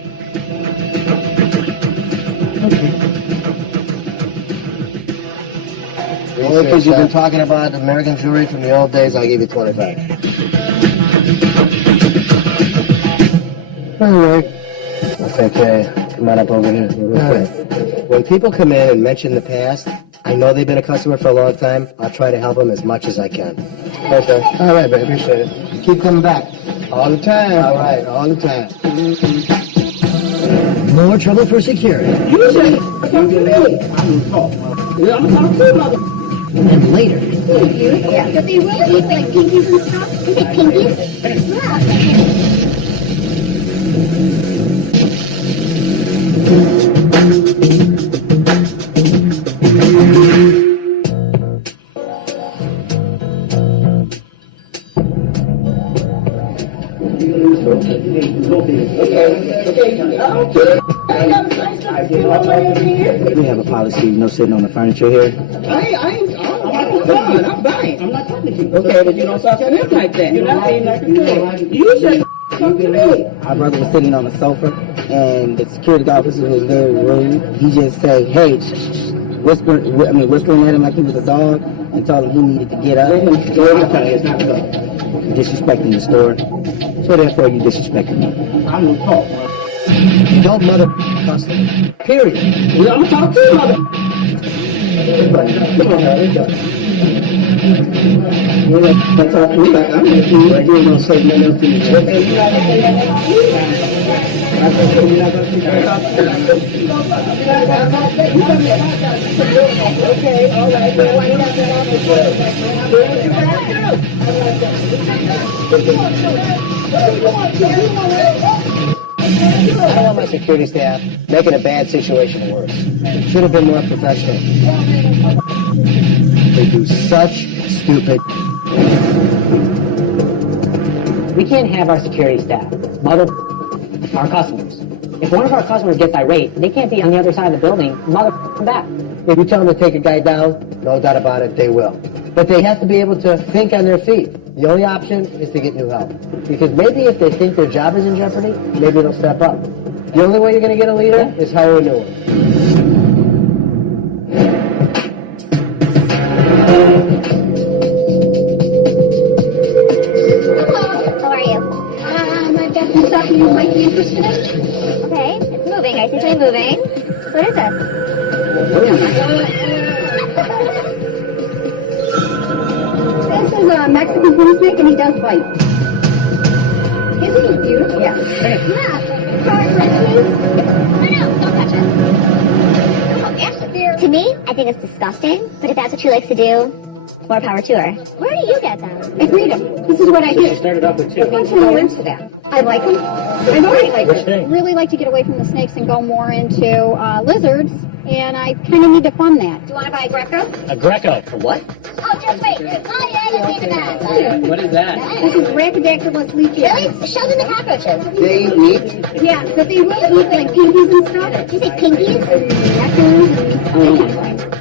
Only because you've been talking about American jewelry from the old days, I'll give you 25. All right. That's okay. Come on up over here. Real quick. When people come in and mention the past, I know they've been a customer for a long time. I'll try to help them as much as I can. Okay. All right, baby. Appreciate it. Keep coming back. All the time. All right. All the time. More trouble for security. You say, come to me. I'm talking. I'm talking to mother. And later, Yeah, but they really look like pinkies and stuff. Is it pinkies? Yeah. We have a policy, no sitting on the furniture here. I'm buying. I'm not talking to you. Okay, but you don't start saying like that. You're not being like a kid. You said talk to me. Our brother was sitting on the sofa, and the security officer was very rude. He just said, "Hey," whispering at him like he was a dog, and told him he needed to get up. Disrespecting the store. So therefore, you disrespecting me. I'm gonna talk. Don't mother customer. Period. Yeah, I'm gonna talk to you, mother. Come on, now, let's go. You're not talking to me like I'm going to do it. You ain't going to say nothing else to me. Okay, you're not going to say nothing else to me. I said, you're not going to say nothing else to me. Okay, all right. Well, why you not that off the foot? Do what you got to do. What you want to do? I don't want my security staff making a bad situation worse. Should have been more professional. They do such stupid. We can't have our security staff mother our customers. If one of our customers gets irate, they can't be on the other side of the building mother back. If you tell them to take a guy down, no doubt about it, they will. But they have to be able to think on their feet. The only option is to get new help. Because maybe if they think their job is in jeopardy, maybe they'll step up. The only way you're going to get a leader is hire a new one. How are you? I've got some stuff you might be interested in. Okay, it's moving. I see something moving. What is this? This is a Mexican broomstick, and he does bite. Isn't he beautiful? Yeah. Yeah. No, don't touch it. To me, I think it's disgusting, but if that's what she likes to do, more power to her. Where do you get them? I breed them. This is what I do. She started off with two. What's no into that? I like them. I've already really like to get away from the snakes and go more into lizards, and I kind of need to fund that. Do you want to buy a Greco? A Greco. For what? Oh, just wait. Oh, yeah, I just made that. What is that? This is Brachydactylus leafy. Really? Show them the cockroaches. They eat meat. Yeah, but they will eat like pinkies and stuff. Did you say pinkies? Raccoons and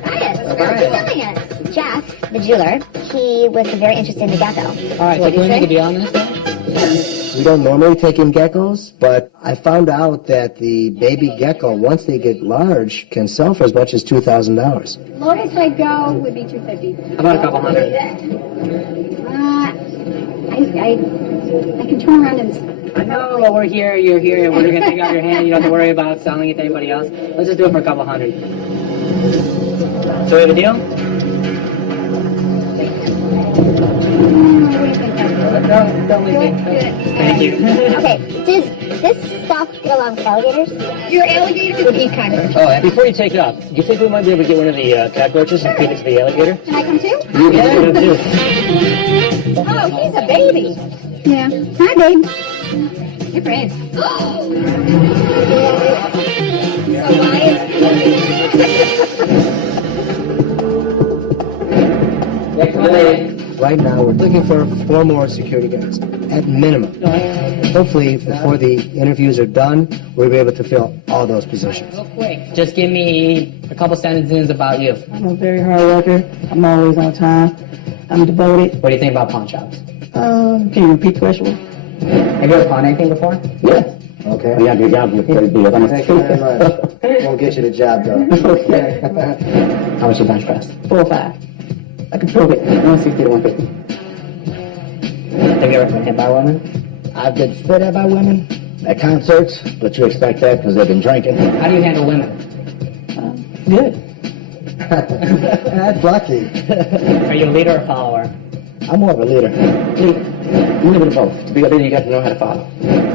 Got it. Who's selling it? Jeff, the jeweler, he was very interested in the gecko. All right, so can we make a deal on this? We don't normally take in geckos, but I found out that the baby gecko, once they get large, can sell for as much as $2,000. lowest I go would be $250. How about a couple hundred? I can turn around and. I know, well, we're here, you're here, we're going to take out your hand, you don't have to worry about selling it to anybody else. Let's just do it for a couple hundred. So we have a deal? Don't leave me. Thank you. Okay, does this stuff get along with alligators? Your alligator would eat cockroach. Oh, and before you take it off, do you think we might be able to get one of the cockroaches and feed it to the alligator? Can I come too? You can too. Oh, he's a baby. Yeah. Hi, babe. You're brave. Right now, we're looking for 4 more security guards, at minimum. Hopefully, before the interviews are done, we'll be able to fill all those positions. Real quick, just give me a couple sentences about you. I'm a very hard worker. I'm always on time. I'm devoted. What do you think about pawn shops? Can you repeat the question? Have you ever pawned anything before? Yeah. Okay? We have your job. You're pretty big. Thank you very much. Won't get you the job, though. Okay. How much you bench press? 4 or 5. I can prove it. 160 to 150. Have you ever been hit by a woman? I've been spit at by women at concerts, but you expect that because they've been drinking. How do you handle women? Good. That's lucky. Are you a leader or a follower? I'm more of a leader. Leader. A little bit of both. To be a leader, you got to know how to follow.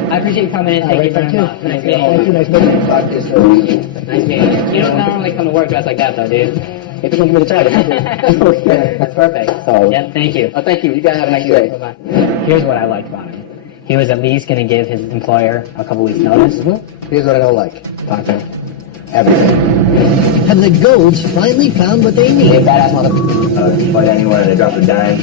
I appreciate you coming in. Thank you very much. Nice meeting Thank you. you. Nice meeting you. Talk to you soon. Nice meeting you. You don't normally come to work dressed like that, though, do you? If you can give me the title. Okay. That's perfect. So, Yeah, thank you. oh, thank you. You guys have a nice day. Bye-bye. Here's what I liked about him. He was at least going to give his employer a couple weeks' notice. Here's what I don't like. Talk to him. Everything. Have the goats finally found what they need? Hey, badass mother. Fight anywhere, they drop a dime.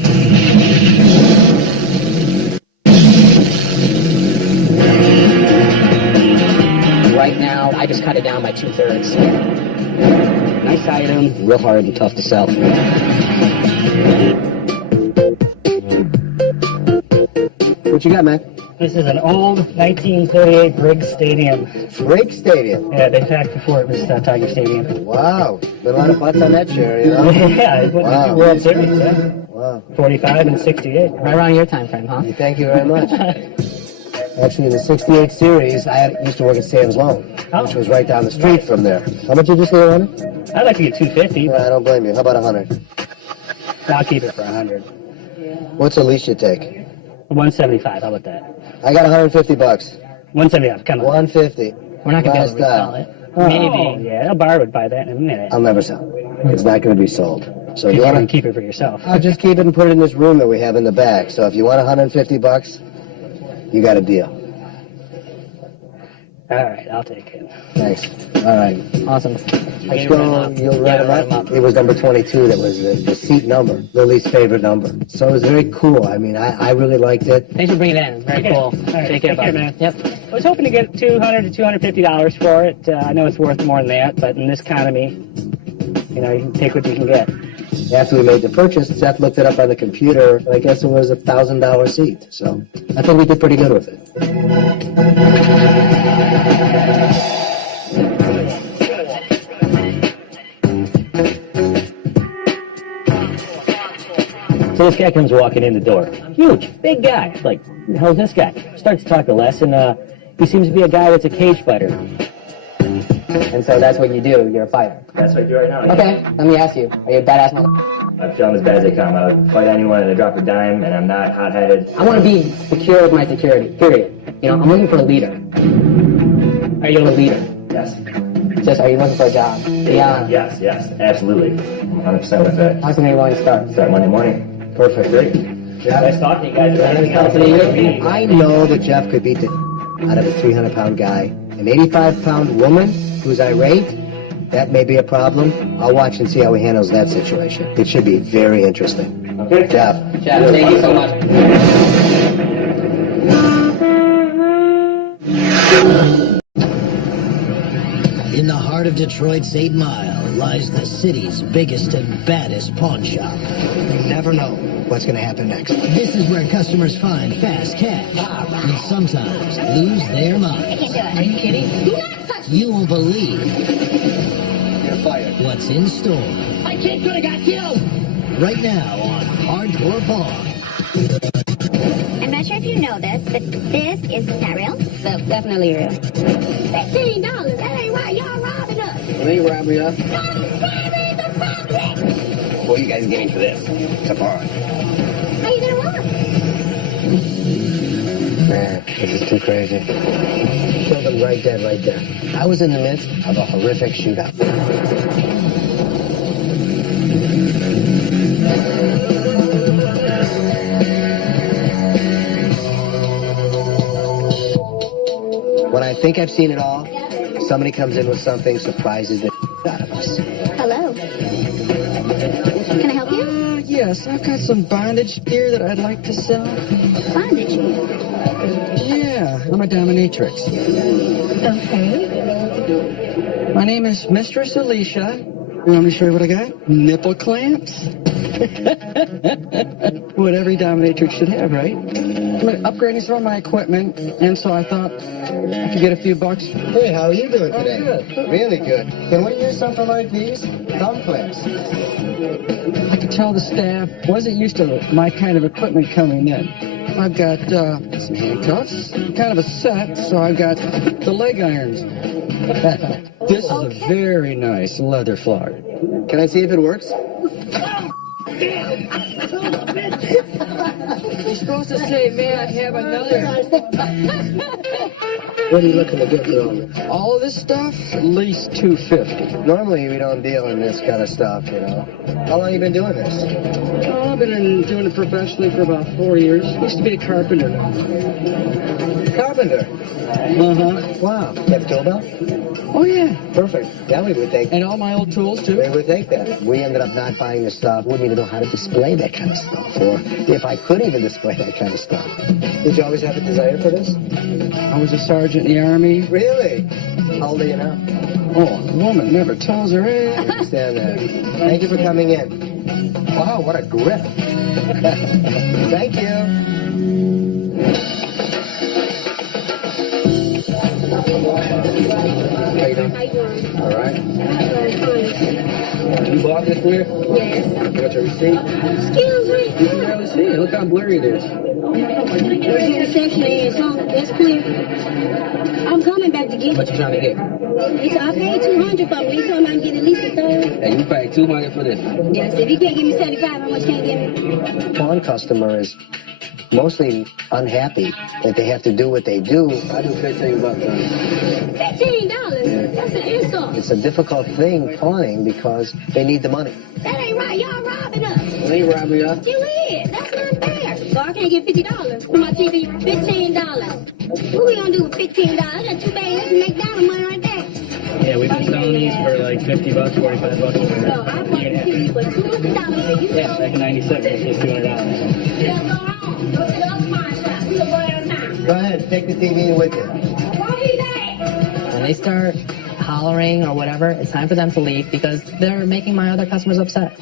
Right now, I just cut it down by 2/3. Nice item, real hard and tough to sell. What you got, man? This is an old 1938 Briggs Stadium. Briggs Stadium. Yeah, they packed before it was Tiger Stadium. Wow. Been a lot of butts on that chair, you know? Yeah, it went to the World Series, yeah. Wow. 45 and 68. Right around your time frame, huh? Thank you very much. Actually, in the 68 series, I used to work at Sam's Loan, which was right down the street from there. How much did you say you wanted? I'd like to get 250. I don't blame you. How about 100? I'll keep it for 100. What's the least you take? 175, how about that? I got 150 bucks. 175, come on. 150. We're not going to be able to Last resell time. it. Oh, Maybe. yeah, a bar would buy that in a minute. I'll never sell it. It's not going to be sold. So if You you can want to, keep it for yourself. I'll just keep it and put it in this room that we have in the back. So if you want 150 bucks, you got a deal. All right, I'll take it. Thanks. All right. Awesome. Let's go. You'll write him up. It was number 22 that was the seat number, Lily's favorite number. So it was very cool. I mean, I really liked it. Thanks for bringing it in. Very cool. All right, Take care, bud. man. Yep. I was hoping to get $200 to $250 for it. I know it's worth more than that, but in this economy, you know, you can take what you can get. After we made the purchase, Seth looked it up on the computer. I guess it was $1,000 seat. So I think we did pretty good with it. So this guy comes walking in the door. Huge, big guy. Like, who the hell's this guy? Starts to talk to Les, and he seems to be a guy that's a cage fighter. And so that's what you do. You're a fighter. That's what I do right now. Okay, let me ask you. Are you a badass mother? I feel I'm as bad as I come. I would fight anyone at a drop of a dime, and I'm not hot-headed. I want to be secure with my security, period. You know, I'm looking for a leader. Are you a leader? Yes. Just, are you looking for a job? Yeah. Yes, absolutely. I'm 100% with that. How soon are you willing to start? Start Monday morning. Perfect. Great. Nice talking to you guys. Anything else that you need? I know that Jeff could beat the out of a 300-pound guy. An 85-pound woman who's irate, that may be a problem. I'll watch and see how he handles that situation. It should be very interesting. Okay. Jeff. Jeff, thank you so much. In the heart of Detroit's 8 Mile lies the city's biggest and baddest pawn shop. You never know what's going to happen next. This is where customers find fast cash and sometimes lose their minds. Are you kidding? You won't believe You're fired. what's in store My kid could have got killed. right now on Hardcore Pawn. I'm not sure if you know this, but this is not real. Definitely real. $15. That ain't right. Y'all robbing us. It ain't robbery, huh? Y'all scamming the public. What are you guys getting for this? It's a pawn. How you gonna rob? Man, this is too crazy. Killed him right dead right there. I was in the midst of a horrific shootout. When I think I've seen it all, somebody comes in with something, surprises the out of us. Hello. Can I help you? Yes, I've got some bondage gear that I'd like to sell. Bondage gear. Yeah, I'm a dominatrix. Okay. My name is Mistress Alicia. You want me to show you what I got? Nipple clamps. What every dominatrix should have, right? I'm upgrading some of my equipment, and so I thought I could get a few bucks. Hey, how are you doing today? Good. Really good. Can we use something like these? Thumb clamps. I could tell the staff wasn't used to my kind of equipment coming in. I've got some handcuffs, kind of a set, so I've got the leg irons. This is a very nice leather floor. Can I see if it works? You're supposed to say, may I have another? What are you looking to get for all this? All of this stuff, at least $250. Normally we don't deal in this kind of stuff, you know. How long you been doing this? Oh, I've been doing it professionally for about 4 years. Used to be a carpenter. Carpenter? Uh-huh. Wow. You have a tool belt? Oh, yeah. Perfect. Yeah, we would take And all my old tools, too. We would take that. We ended up not buying the stuff. Wouldn't even know how to display that kind of stuff. Or if I could even display that kind of stuff. Did you always have a desire for this? I was a sergeant in the Army. Really? How old are you now? Oh, a woman never tells her age. I understand that. Thank you for coming in. Wow, what a grip. Thank you. How you doing? All right. You bought this here? Yes. You got your receipt? Excuse me. You can barely see it. Look how blurry it is. There's intersection is on. That's clear. I'm coming back to get What you trying to get? I paid $200 for me. He told me I can get at least a third. And you paid $200 for this. Yes. If you can't give me 75, how much can you give me? Pawn customer is mostly unhappy that they have to do what they do. I do $15. $15? That's an insult. It's a difficult thing, pawning, because they need the money. That ain't right. Y'all robbing us. It ain't robbery, huh? You is. That's not fair. So I can't get $50 for my TV. $15. What we gonna do with $15? That's too bad. That's McDonald's money right there. Yeah, we've been selling these for like $50, $45 for So I bought it to you for $200. Yeah, back in '97, it was $200. Don't go wrong. Go to the other pawn shop. We can go there now. Go ahead, take the TV with you. What is that? When they start hollering or whatever, it's time for them to leave because they're making my other customers upset.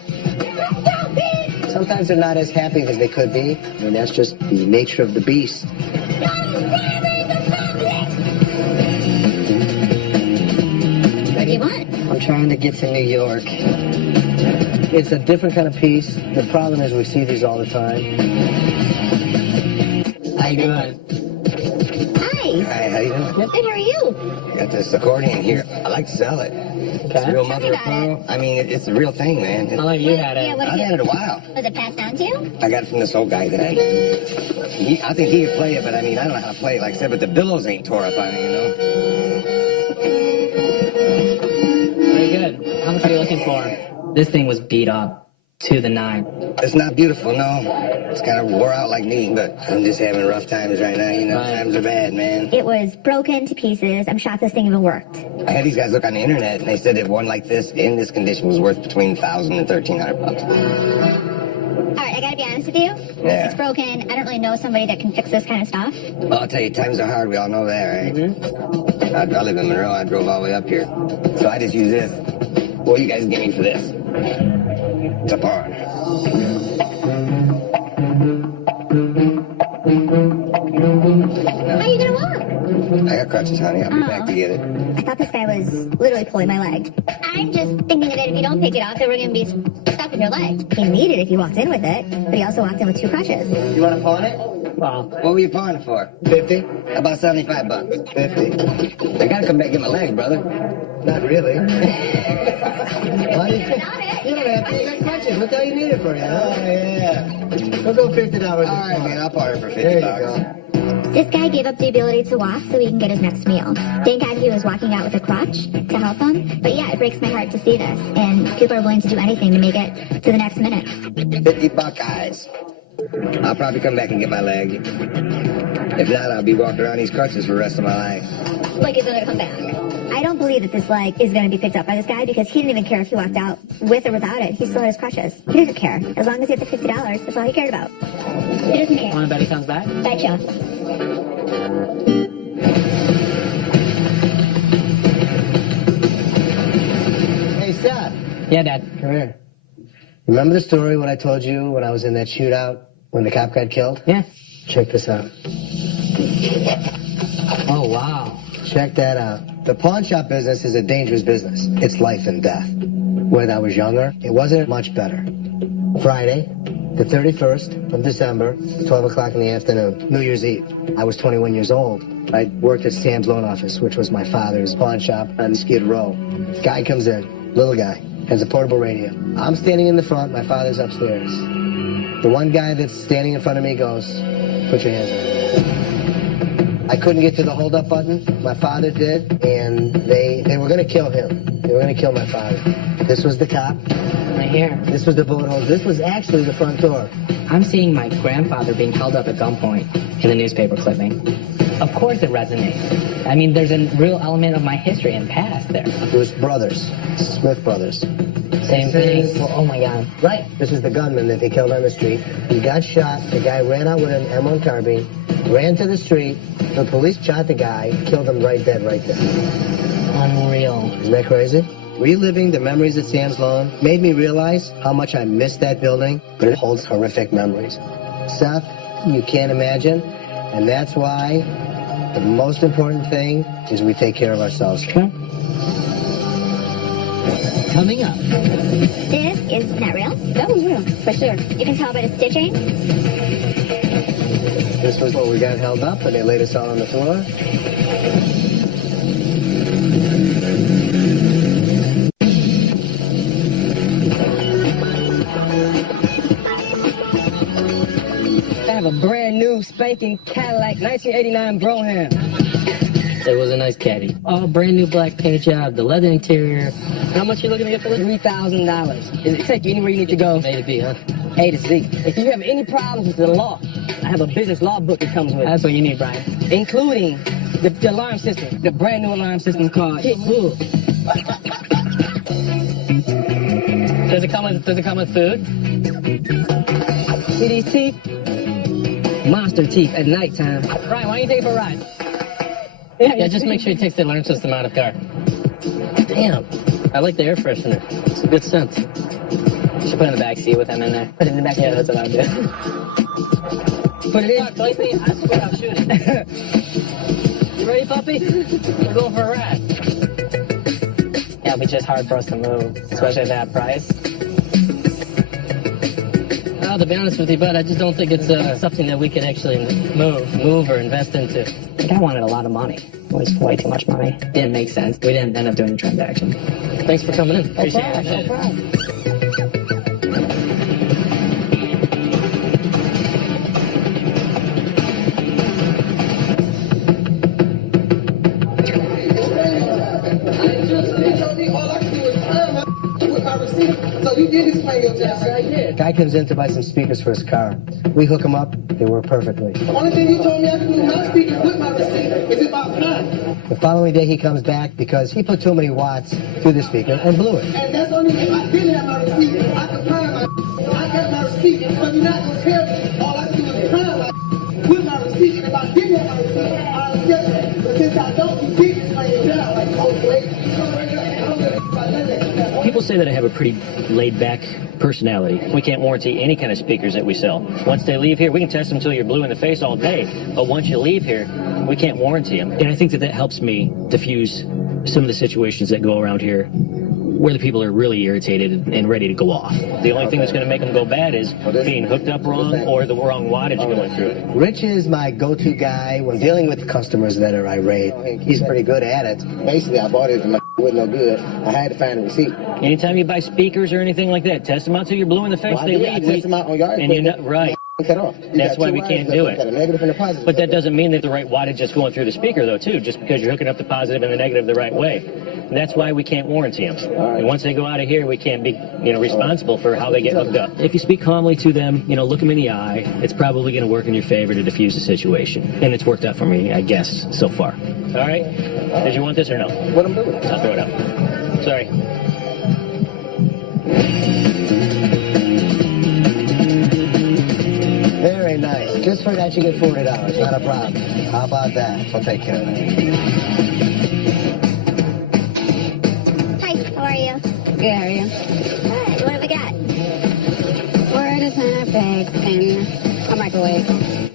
Sometimes they're not as happy as they could be, and that's just the nature of the beast. What do you want? I'm trying to get to New York. It's a different kind of piece. The problem is we see these all the time. How you doing? Hi. Hi, how you doing? Good, how are you? I got this accordion here. I like to sell it. It's real mother of pearl. I mean, it's a real thing, man. How long you had it? Yeah, what I've did had it a while. Was it passed down to you? I got it from this old guy that I think he could play it, but I mean, I don't know how to play it, like I said, but the billows ain't tore up on it, you know? Very good. How much are you looking for? This thing was beat up to the 9. It's not beautiful, no. It's kind of wore out like me, but I'm just having rough times right now, you know? Right. Times are bad, man. It was broken to pieces. I'm shocked this thing even worked. I had these guys look on the internet, and they said that one like this, in this condition, was worth between $1,000 and $1,300. All right, I gotta be honest with you. Yeah. It's broken. I don't really know somebody that can fix this kind of stuff. Well, I'll tell you, times are hard. We all know that, right? Mm-hmm. I live in Monroe. I drove all the way up here. So I just use this. What do you guys give me for this? It's a pawn. How are you gonna walk? I got crutches, honey. I'll be back to get it. I thought this guy was literally pulling my leg. I'm just thinking that if you don't pick it up, then we're gonna be stuck with your leg. He need it if he walked in with it, but he also walked in with 2 crutches. You want to pawn it? Well, What were you pawning it for? 50? About $75. 50. I gotta come back and get my leg, brother. Not really. Why do you think? You don't have to. You got crutches. What the hell you need it for, you know? Oh, yeah. We'll go $50. All right, man. I'll pawn it for $50. There you go. This guy gave up the ability to walk so he can get his next meal. Thank God he was walking out with a crutch to help him. But yeah, it breaks my heart to see this. And people are willing to do anything to make it to the next minute. $50 Buckeyes. I'll probably come back and get my leg. If not, I'll be walking around these crutches for the rest of my life. Like he's gonna come back. I don't believe that this leg is gonna be picked up by this guy because he didn't even care if he walked out with or without it. He still had his crutches. He didn't care. As long as he had the $50, that's all he cared about. He doesn't care. want to bet he comes back? Betcha. Hey, Seth. Yeah, Dad. Come here. Remember the story when I told you when I was in that shootout when the cop got killed? Yeah. Check this out. Oh, wow. Check that out. The pawn shop business is a dangerous business. It's life and death. When I was younger, it wasn't much better. Friday, the 31st of December, 12 o'clock in the afternoon, New Year's Eve. I was 21 years old. I worked at Sam's loan office, which was my father's pawn shop on Skid Row. Guy comes in, little guy, has a portable radio. I'm standing in the front, my father's upstairs. The one guy that's standing in front of me goes, put your hands up. I couldn't get to the hold-up button. My father did, and they were going to kill him. They were going to kill my father. This was the cop. Right here. This was the bullet hole. This was actually the front door. I'm seeing my grandfather being held up at gunpoint in the newspaper clipping. Of course it resonates. I mean, there's a real element of my history and past there. It was brothers, Smith brothers. Same thing. Well, oh my God. Right. This is the gunman that they killed on the street. He got shot. The guy ran out with an M1 carbine, ran to the street. The police shot the guy, killed him right dead right there. Unreal. Isn't that crazy? Reliving the memories at Sam's Lawn made me realize how much I missed that building, but it holds horrific memories. Seth, you can't imagine, and that's why the most important thing is we take care of ourselves. Coming up. This is not real? That was real, for sure. You can tell by the stitching. This was what we got held up, and they laid us all on the floor. I have a brand new spanking Cadillac 1989 Brougham. It was a nice caddy. All brand new black paint job, the leather interior. How much you looking to get for this? $3,000. It'll take you anywhere you need to go. Made it be, huh? A to Z. If you have any problems with the law, I have a business law book that comes with it. That's what you need, Brian. Including the alarm system, the brand new alarm system called Hit Bull. Does it come with food? See these teeth? Monster teeth at nighttime. Brian, why don't you take it for a ride? Yeah, just make sure he takes the alarm system out of the car. Damn. I like the air freshener. It's a good scent. You should put it in the back seat with him in there. Put it in the back seat. Yeah, that's what I do. Put it in. Sleepy? I swear I'll shoot it. You ready, puppy? We're going for a ride. Yeah, it'll be just hard for us to move, especially at that price. Well, to be honest with you, bud, I just don't think it's something that we can actually move or invest into. The guy wanted a lot of money. It was way too much money. Didn't make sense. We didn't end up doing the transaction. Thanks for coming in. Appreciate it. No problem. So you did explain your job. I did. Guy comes in to buy some speakers for his car. We hook them up. They work perfectly. The only thing you told me I could do with my speakers with my receipt is about time. The following day he comes back because he put too many watts through the speaker and blew it. And that's only if I didn't have my receipt. I could pound my I got my receipt. So you're not going to tell me all I can do is pound my with my receipt. And if I didn't have my receipt, I'll accept it. But since I don't, you did explain your job. Like, oh, wait. People say that I have a pretty laid-back personality. We can't warranty any kind of speakers that we sell. Once they leave here, we can test them until you're blue in the face all day. But once you leave here, we can't warranty them. And I think that helps me diffuse some of the situations that go around here where the people are really irritated and ready to go off. The only thing that's going to make them go bad is being hooked up wrong or the wrong wattage going through it. Rich is my go-to guy when dealing with customers that are irate. He's pretty good at it. Basically, I bought it and my wasn't no good. I had to find a receipt. Anytime you buy speakers or anything like that, test them out till you're blue in the face. Well, they I leave. test them out on your And you're not right. Cut off. That's why we can't do it. Got a negative and a positive. But that doesn't mean that the right wattage is going through the speaker, though, too, just because you're hooking up the positive and the negative the right way. And that's why we can't warranty them. Right. And once they go out of here, we can't be, responsible for how they get hooked up. If you speak calmly to them, look them in the eye, it's probably going to work in your favor to diffuse the situation. And it's worked out for me, I guess, so far. All right? Did you want this or no? What I'm doing? I'll throw it up. Sorry. Very nice. Just for that, you get $40. Not a problem. How about that? I'll take care of that. Hi, how are you? Good, how are you? Good. What have we got? We're designer bags and a microwave.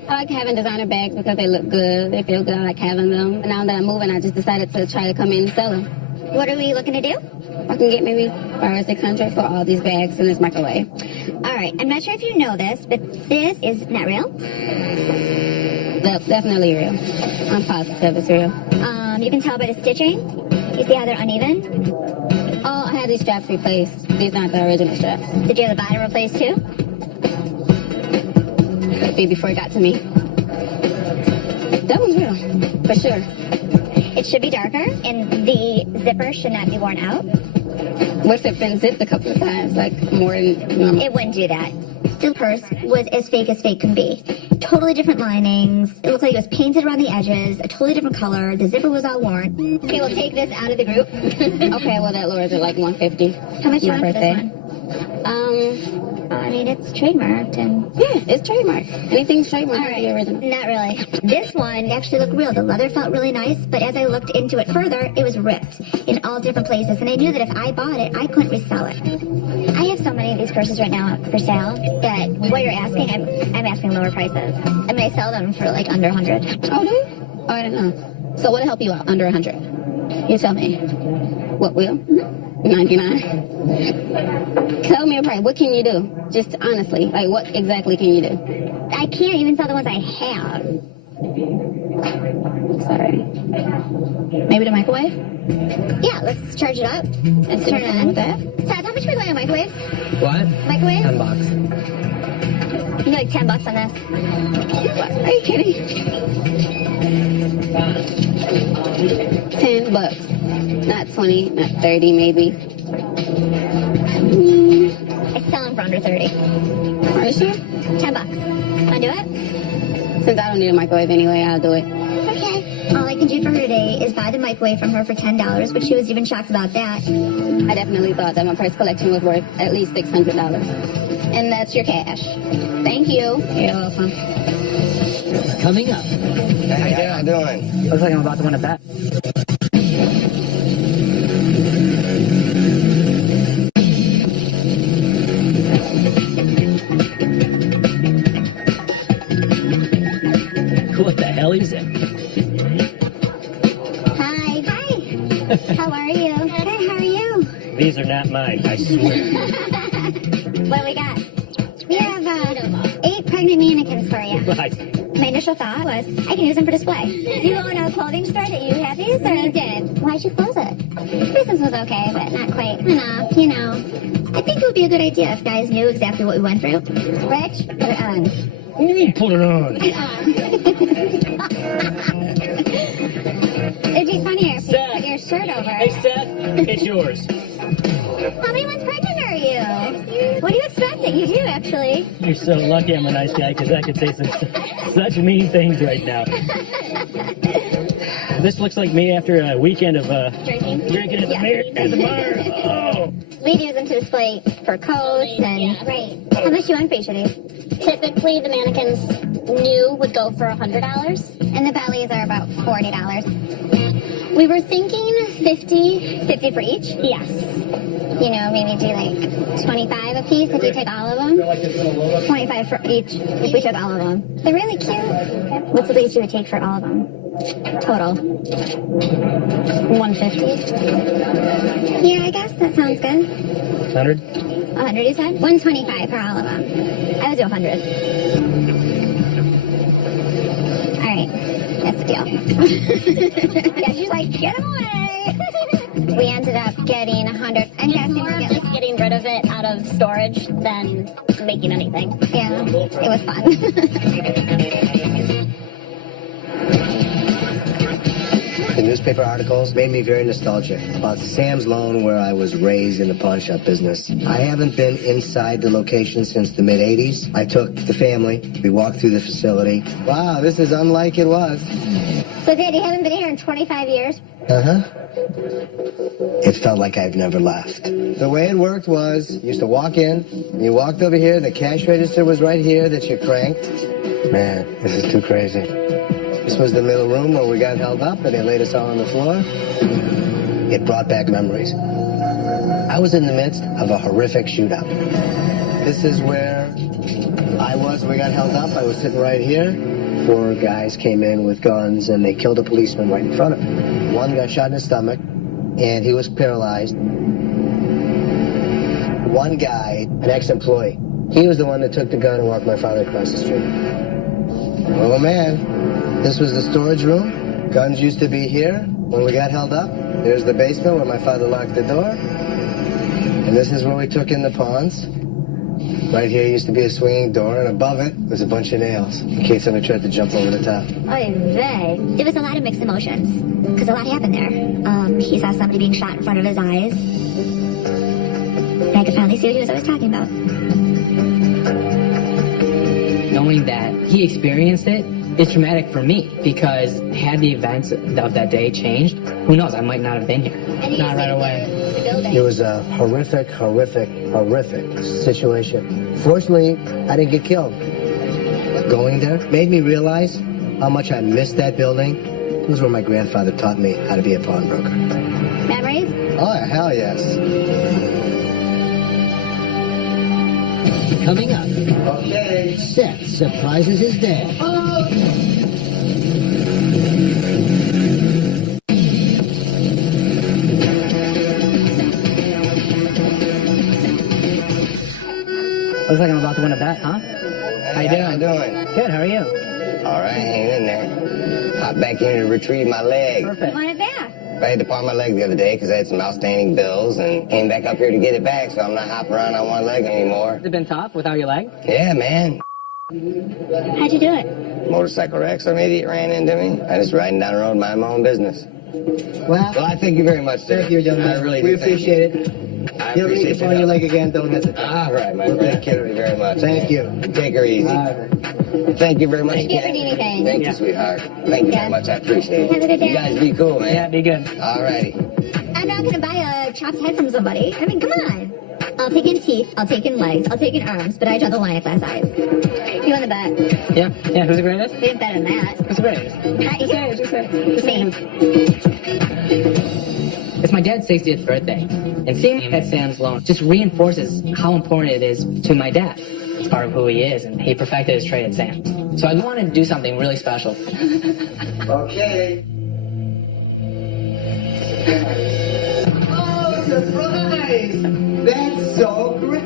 I like having designer bags because they look good, they feel good, I like having them. And now that I'm moving, I just decided to try to come in and sell them. What are we looking to do? I can get maybe $500 or $600 for all these bags in this microwave. All right, I'm not sure if you know this, but this is not real. Definitely real. I'm positive it's real. You can tell by the stitching. You see how they're uneven? Oh, I had these straps replaced. These aren't the original straps. Did you have the bottom replaced too? Could be before it got to me. That one's real, for sure. It should be darker, and the zipper should not be worn out. What if it's been zipped a couple of times, like more than... It wouldn't do that. The purse was as fake can be. Totally different linings. It looked like it was painted around the edges, a totally different color. The zipper was all worn. Okay, we'll take this out of the group. Okay, well, that lowers it like $150. How much do you want for birthday. this one? I mean, it's trademarked and... Yeah, it's trademarked. Anything's trademarked. All right, the original. not really. This one actually looked real. The leather felt really nice, but as I looked into it further, it was ripped in all different places, and I knew that if I bought it, I couldn't resell it. I have so many of these purses right now for sale that what you're asking, I'm asking lower prices. I mean, I sell them for like under 100. Oh, do you? Oh, I didn't know. So what'll help you out under 100? You tell me. What will? 99. Tell me a price. What can you do? Just honestly, like what exactly can you do? I can't even sell the ones I have. Sorry. Maybe the microwave? Yeah, let's charge it up. Let's turn it on. with that. Seth, how much are we going on microwave? What? Microwave? $10. You got like $10 on this. What? Are you kidding? $10. Not 20, not 30 maybe. I sell them for under 30. Are you sure? $10. Wanna do it? Since I don't need a microwave anyway, I'll do it. Okay. All I can do for her today is buy the microwave from her for $10, but she was even shocked about that. I definitely thought that my purse collection was worth at least $600. And that's your cash. Thank you. You're welcome. Coming up. Hey, how you doing? Looks like I'm about to win a bet. What the hell is it? Hi. Hi. How are you? Good, how are you? These are not mine, I swear. What do we got? We have 8 pregnant mannequins for you. Right. My initial thought was, I can use them for display. You own a clothing store that you have these, or? I did. Why'd you close it? Business was okay, but not quite enough, you know. I think it would be a good idea if guys knew exactly what we went through. Rich, put it on. What do you mean, put it on? It'd be funnier if you put your shirt over. Hey, Seth, it's yours. How many months pregnant are you? What are you expecting? You do, actually. You're so lucky I'm a nice guy, because I could say such mean things right now. This looks like me after a weekend of Drinking at the bar. Oh. We'd use them to display for coats and... Right. How much do you want for each of these? Typically, the mannequins new would go for $100. And the bellies are about $40. We were thinking 50. 50 for each? Yes. You know, maybe do like 25 a piece if you take all of them. 25 for each if we took all of them. They're really cute. What's the least you would take for all of them? Total. 150. Yeah, I guess that sounds good. 100? 100 you said? 125 for all of them. I would do 100. All right, that's the deal. Yeah, she's like, get them away. We ended up getting 100. I'm guessing More we're just getting rid of it out of storage than making anything. Yeah, it was fun. The newspaper articles made me very nostalgic about Sam's Loan, where I was raised in the pawn shop business. I haven't been inside the location since the mid-'80s. I took the family. We walked through the facility. Wow, this is unlike it was. So, Dad, you haven't been here in 25 years? Uh-huh. It felt like I've never left. The way it worked was, you used to walk in, you walked over here, the cash register was right here that you cranked. Man, this is too crazy. This was the middle room where we got held up and they laid us all on the floor. It brought back memories. I was in the midst of a horrific shootout. This is where I was. We got held up. I was sitting right here. 4 guys came in with guns and they killed a policeman right in front of me. One got shot in the stomach and he was paralyzed. One guy, an ex-employee, he was the one that took the gun and walked my father across the street. Oh man. This was the storage room. Guns used to be here when we got held up. There's the basement where my father locked the door. And this is where we took in the pawns. Right here used to be a swinging door, and above it was a bunch of nails, in case somebody tried to jump over the top. Oy vey. There was a lot of mixed emotions, because a lot happened there. He saw somebody being shot in front of his eyes. And I could finally see what he was always talking about. Knowing that he experienced it is traumatic for me, because had the events of that day changed, who knows, I might not have been here. Not right away. It was a horrific situation. Fortunately, I didn't get killed. Going there made me realize how much I missed that building. It was where my grandfather taught me how to be a pawnbroker. Memories? Oh, hell yes. Coming up. Okay. Seth surprises his dad. Looks like I'm about to win a bet, huh? How you doing? Good, how are you? All right, hang in there. Hop back in to retrieve my leg. Perfect. Want it back? I had to pawn my leg the other day because I had some outstanding bills and came back up here to get it back, so I'm not hopping around on one leg anymore. Has it been tough without your leg? Yeah, man. How'd you do it? Motorcycle wreck, some idiot ran into me. I just riding down the road, minding my own business. Well, I thank you very much, sir. Thank you, gentlemen. I really We do. Thank you. appreciate it. You ever need to phone your leg again, don't hesitate. All right, my We'll friend. take care of Thank you very much. Thank you. Take her easy. All right. Thank you very much. If you ever need anything. Thank you, sweetheart. Thank you very much. I appreciate Have a it. good day. You guys be cool, man. Yeah, be good. All righty. I'm not gonna buy a chopped head from somebody. I mean, come on. I'll take in teeth, I'll take in legs, I'll take in arms, but I draw the line at glass eyes. You on the bet? Yeah, yeah, who's the greatest? We did better than that. Who's the greatest? Me. It's my dad's 60th birthday, and seeing him at Sam's Loan just reinforces how important it is to my dad. It's part of who he is, and he perfected his trade at Sam's. So I wanted to do something really special. Okay. Oh, surprise! That's so great!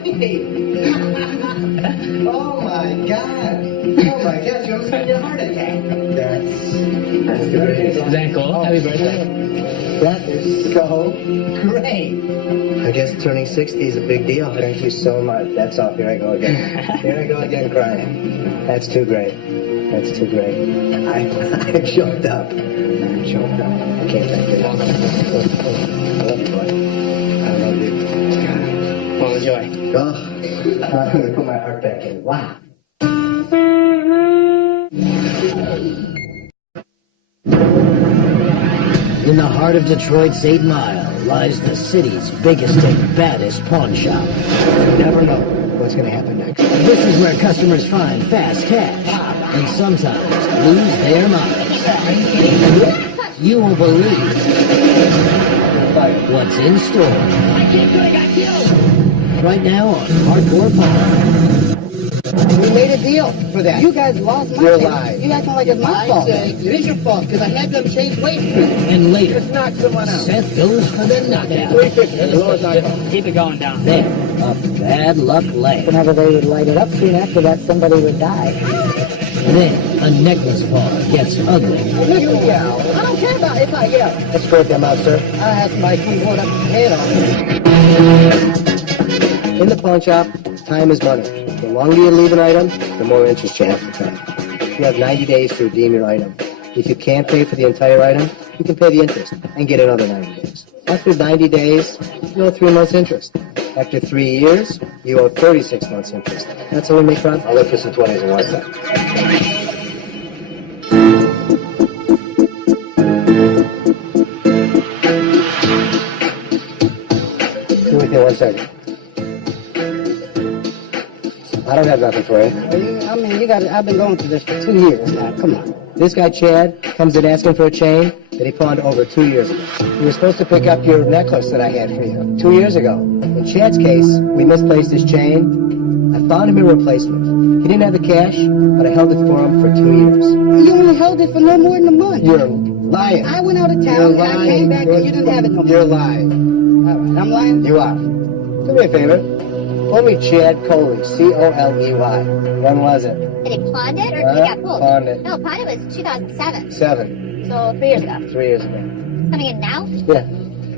Oh my God! Oh my gosh, you almost had a heart attack. That's great. Is that cool? Happy birthday. That is so great. I guess turning 60 is a big deal. Thank you so much. That's all. Here I go again. Here I go again crying. That's too great. That's too great. I'm choked up. I'm choked up. I can't thank you. I love you, boy. I love you. Well, enjoy. Oh, I'm going to put my heart back in. Wow. In the heart of Detroit's 8 Mile lies the city's biggest and baddest pawn shop. You never know what's going to happen next. This is where customers find fast cash and sometimes lose their minds. You won't believe what's in store. Right now on Hardcore Pawn. We made a deal for that. You guys lost my You're change. lying. You acting like it's my I fault. say it is your fault because I had them change waiting for you. And later, Just knock someone out. Seth goes for the knockout. 350. The lowest knockout. Keep it going down. Then, a bad luck leg. Whenever they would light it up, soon after that, somebody would die. Then, a necklace pawn gets ugly. You yell. I don't care about if I yell. Let's break them out, sir. I have somebody come hold up his head on. In the pawn shop, time is money. The longer you leave an item, the more interest you have to pay. You have 90 days to redeem your item. If you can't pay for the entire item, you can pay the interest and get another 90 days. After 90 days, you owe 3 months interest. After 3 years, you owe 36 months interest. That's how we make profit. I'll look for some 20s in 1 second. Be with me 1 second. I don't have nothing for you. I mean, you got. I've been going through this for 2 years now. Come on. This guy, Chad, comes in asking for a chain that he pawned over 2 years ago. He was supposed to pick up your necklace that I had for you 2 years ago. In Chad's case, we misplaced his chain. I found him a replacement. He didn't have the cash, but I held it for him for 2 years. You only held it for no more than a month. You're lying. I went out of You're town and lying. I came back and you didn't have it no more. You're lying. All right, I'm lying. You are. Do me a favor. Call me Chad Coley, C-O-L-E-Y. When was it? Did he pawned it or did he got pulled? Pawned it. No, pawned it was 2007. 7. So 3 years ago. 3 years ago. Coming in now? Yeah.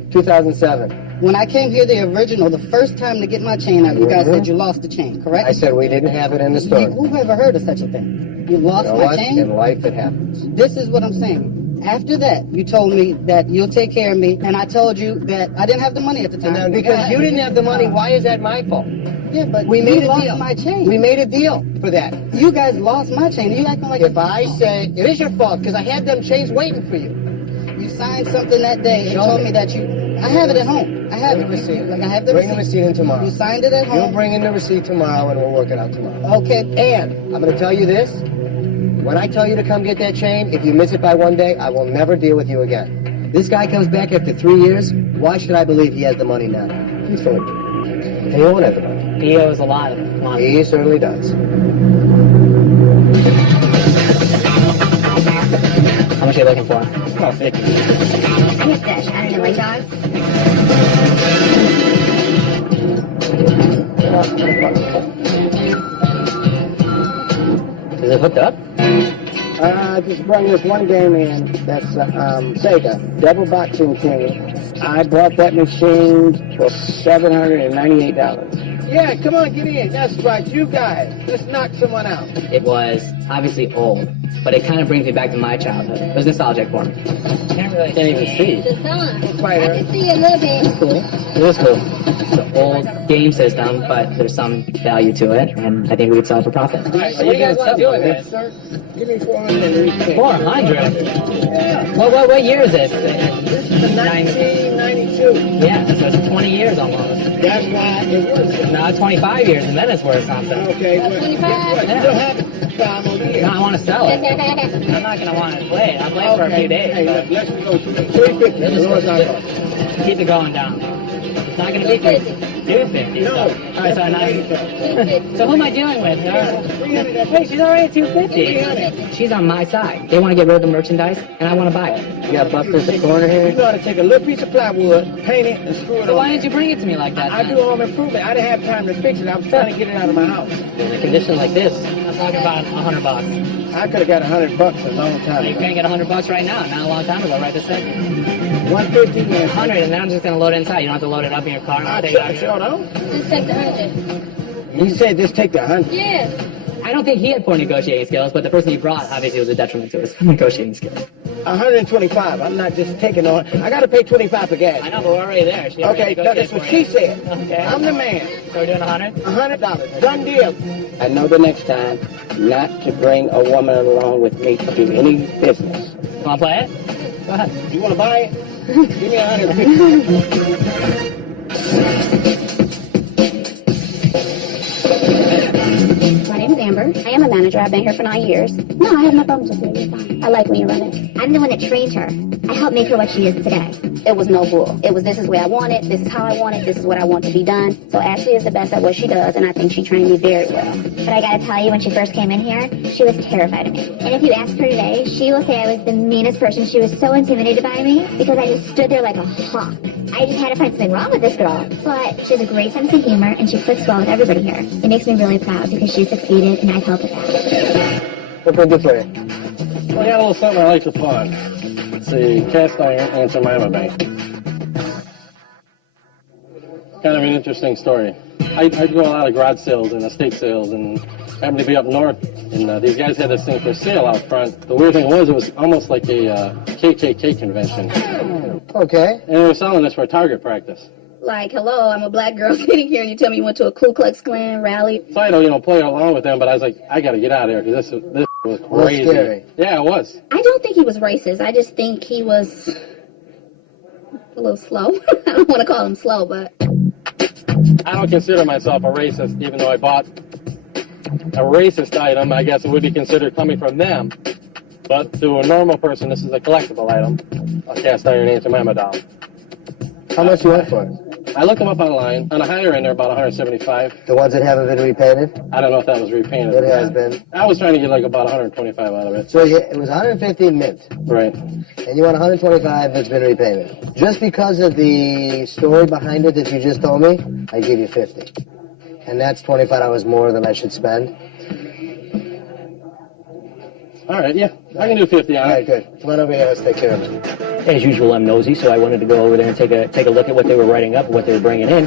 2007. When I came here, the original, the first time to get my chain out, you guys said you lost the chain, correct? I said we didn't have it in the store. Who ever heard of such a thing? You lost You know my what? chain? In life it happens. This is what I'm saying. After that, you told me that you'll take care of me, and I told you that I didn't have the money at the time. Now, because you didn't have the money, why is that my fault? Yeah, but We made you a lost deal. my chain. We made a deal for that. You guys lost my chain. You acting like If I say it is your fault because I had them chains waiting for you. you signed something that day and Show told me. me that you. I have it at home. I have Bring it. the receipt. Like I have the Bring the receipt. receipt in tomorrow. You signed it at You'll home. bring in the receipt tomorrow and we'll work it out tomorrow. Okay. And I'm going to tell you this. When I tell you to come get that chain, if you miss it by 1 day, I will never deal with you again. This guy comes back after 3 years. Why should I believe he has the money now? He's full of it. And he won't have the money. He owes a lot of money. He certainly does. How much are you looking for? Oh, 50. Who's this? I don't know, my dog? Is it hooked up? I just brought this one game in. That's Sega, Double Boxing King. I bought that machine for $798. Yeah, come on, get in. That's right, you guys. Let's knock someone out. It was obviously old, but it kind of brings me back to my childhood. It was nostalgic for me. Can't even see. The sun. Fighter. I can see a little bit. It's cool. It is cool. It's an old game system, but there's some value to it, and I think we could sell it for profit. All right, so what do you guys want to do with this, sir? Give me 400. 400? Yeah. What year is this? This is 1992. Yeah, so it's 20 years almost. That's why it was. No, 25 years, and then it's worth something. Okay, well, guess what? You still have it. 5 more years. No, I want to sell it. I'm not going to want to play it. I'll play it for a few days. Hey, but let's go 350. The lowest I go. keep it going down. It's not going to be 250. No. All right, so who am I dealing with? Hey, she's already at 250. She's on my side. They want to get rid of the merchandise, and I want to buy it. You got Buster's the corner here? You got to take a little piece of plywood, paint it, and screw it So on. why didn't you bring it to me like that? I do home improvement. I didn't have time to fix it. I was trying to get it out of my house. In a condition like this, I'm talking about $100. I could have got $100 a long time You ago. can't get $100 right now. Not a long time ago, right this second. 150 and 100, and then I'm just going to load it inside. You don't have to load it up in your car. I Take it out. sure don't. Just take the 100. He said just take the 100. Yeah. I don't think he had poor negotiating skills, but the person he brought obviously was a detriment to his negotiating skills. 125. I'm not just taking on. I got to pay 25 for gas. I know, but we're already there. She already Okay, that's negotiated what for she you. said. Okay. I'm the man. So we're doing 100? $100. Done deal. I know the next time not to bring a woman along with me to do any business. You want to play it? Go ahead. You want to buy it? Give me 150. My name's Amber. I am a manager. I've been here for 9 years. No, I have no problems with you. You're fine. I like when you run it. I'm the one that trained her. I helped make her what she is today. It was no bull. It was this is where I want it, this is how I want it, this is what I want to be done. So Ashley is the best at what she does, and I think she trained me very well. But I gotta tell you, when she first came in here, she was terrified of me. And if you ask her today, she will say I was the meanest person. She was so intimidated by me because I just stood there like a hawk. I just had to find something wrong with this girl. But she has a great sense of humor, and she clicks well with everybody here. It makes me really proud because she succeeded, and I've helped with that. What can I do for you? Well, I got a little something I like to pawn. It's a cast iron and some Jemima bank. Kind of an interesting story. I do a lot of garage sales and estate sales, and happened to be up north, and these guys had this thing for sale out front. The weird thing was, it was almost like a KKK convention. Okay. And they were selling this for target practice. Like, hello, I'm a black girl sitting here and you tell me you went to a Ku Klux Klan rally. So I don't, play along with them, but I was like, I got to get out of here because this was crazy. Scary. Yeah, it was. I don't think he was racist. I just think he was a little slow. I don't want to call him slow, but... I don't consider myself a racist, even though I bought a racist item. I guess it would be considered coming from them. But to a normal person, this is a collectible item, a cast iron Aunt Jemima doll. How much you want for it? I looked them up online. On the higher end, they're about $175. The ones that haven't been repainted? I don't know if that was repainted. It has been. I was trying to get like about $125 out of it. So it was 150 mint. Right. And you want 125 that's been repainted. Just because of the story behind it that you just told me, I give you 50. And that's $25 more than I should spend. All right, yeah. I can do 50 on it. All right, good. Come on over here. Let's take care of it. As usual, I'm nosy, so I wanted to go over there and take a look at what they were writing up, what they were bringing in.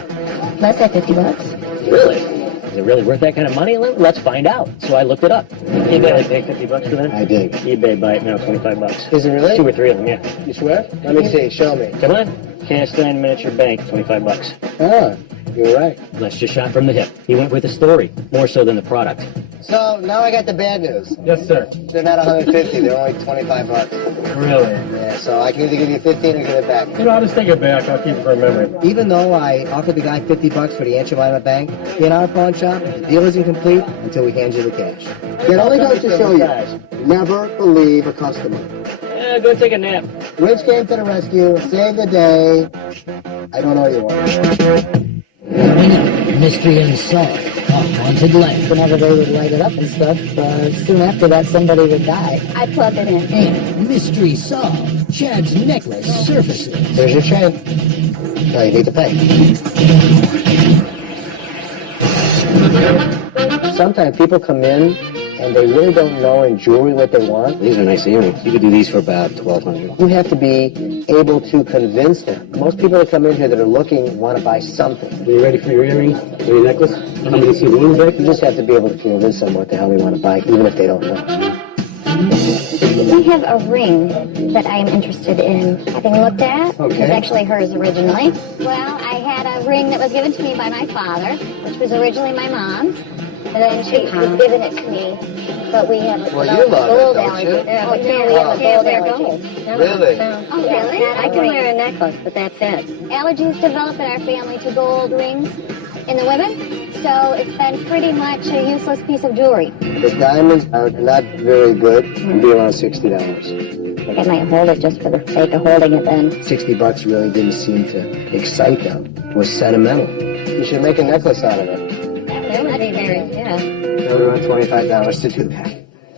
Let's say $50. Really? Is it really worth that kind of money? Let's find out. So I looked it up. You really pay $50 for that? I did. eBay buy it now, $25. Is it really? 2 or 3 of them, yeah. You swear? Let me see. Show me. Come on. Cast iron miniature bank, $25. Ah, you're right. Let's just shot from the hip. He went with the story, more so than the product. So now I got the bad news. Yes, sir. They're not 150. They're only $25. Really? Yeah. So I can either give you 15 or give it back. I'll just take it back. I'll keep it for memory. Even though I offered the guy $50 for the Aunt Jemima bank, in our pawn shop, the deal isn't complete until we hand you the cash. That only goes to show you, never believe a customer. Yeah, go take a nap. Rich came to the rescue, saved the day. I don't know you one. Mystery Unsolved, a haunted life. Whenever they would light it up and stuff, soon after that somebody would die. I plugged it in. And mystery solved. Chad's necklace surfaces. Here's your chain. Now you need to pay. Sometimes people come in and they really don't know in jewelry what they want. These are nice earrings. You could do these for about $1,200. You have to be able to convince them. Most people that come in here that are looking want to buy something. Are you ready for your earring or your necklace? I'm going to see the room back. You just have to be able to convince them what the hell they want to buy, even if they don't know. We have a ring that I am interested in having looked at. Okay. It's actually hers originally. Well, I had a ring that was given to me by my father, which was originally my mom's. And then she was giving it to me. But we have a you love gold it, don't allergy. you? Yeah, we can't wear gold. Really? Oh, really? I can wear a necklace, but that's it. Allergies develop in our family to gold rings in the women. So it's been pretty much a useless piece of jewelry. The diamonds are not very good. It'd be around $60. I think I might hold it just for the sake of holding it then. $60 really didn't seem to excite them. It was sentimental. You should make a necklace out of it. That would be very, yeah. That would around $25 to do that.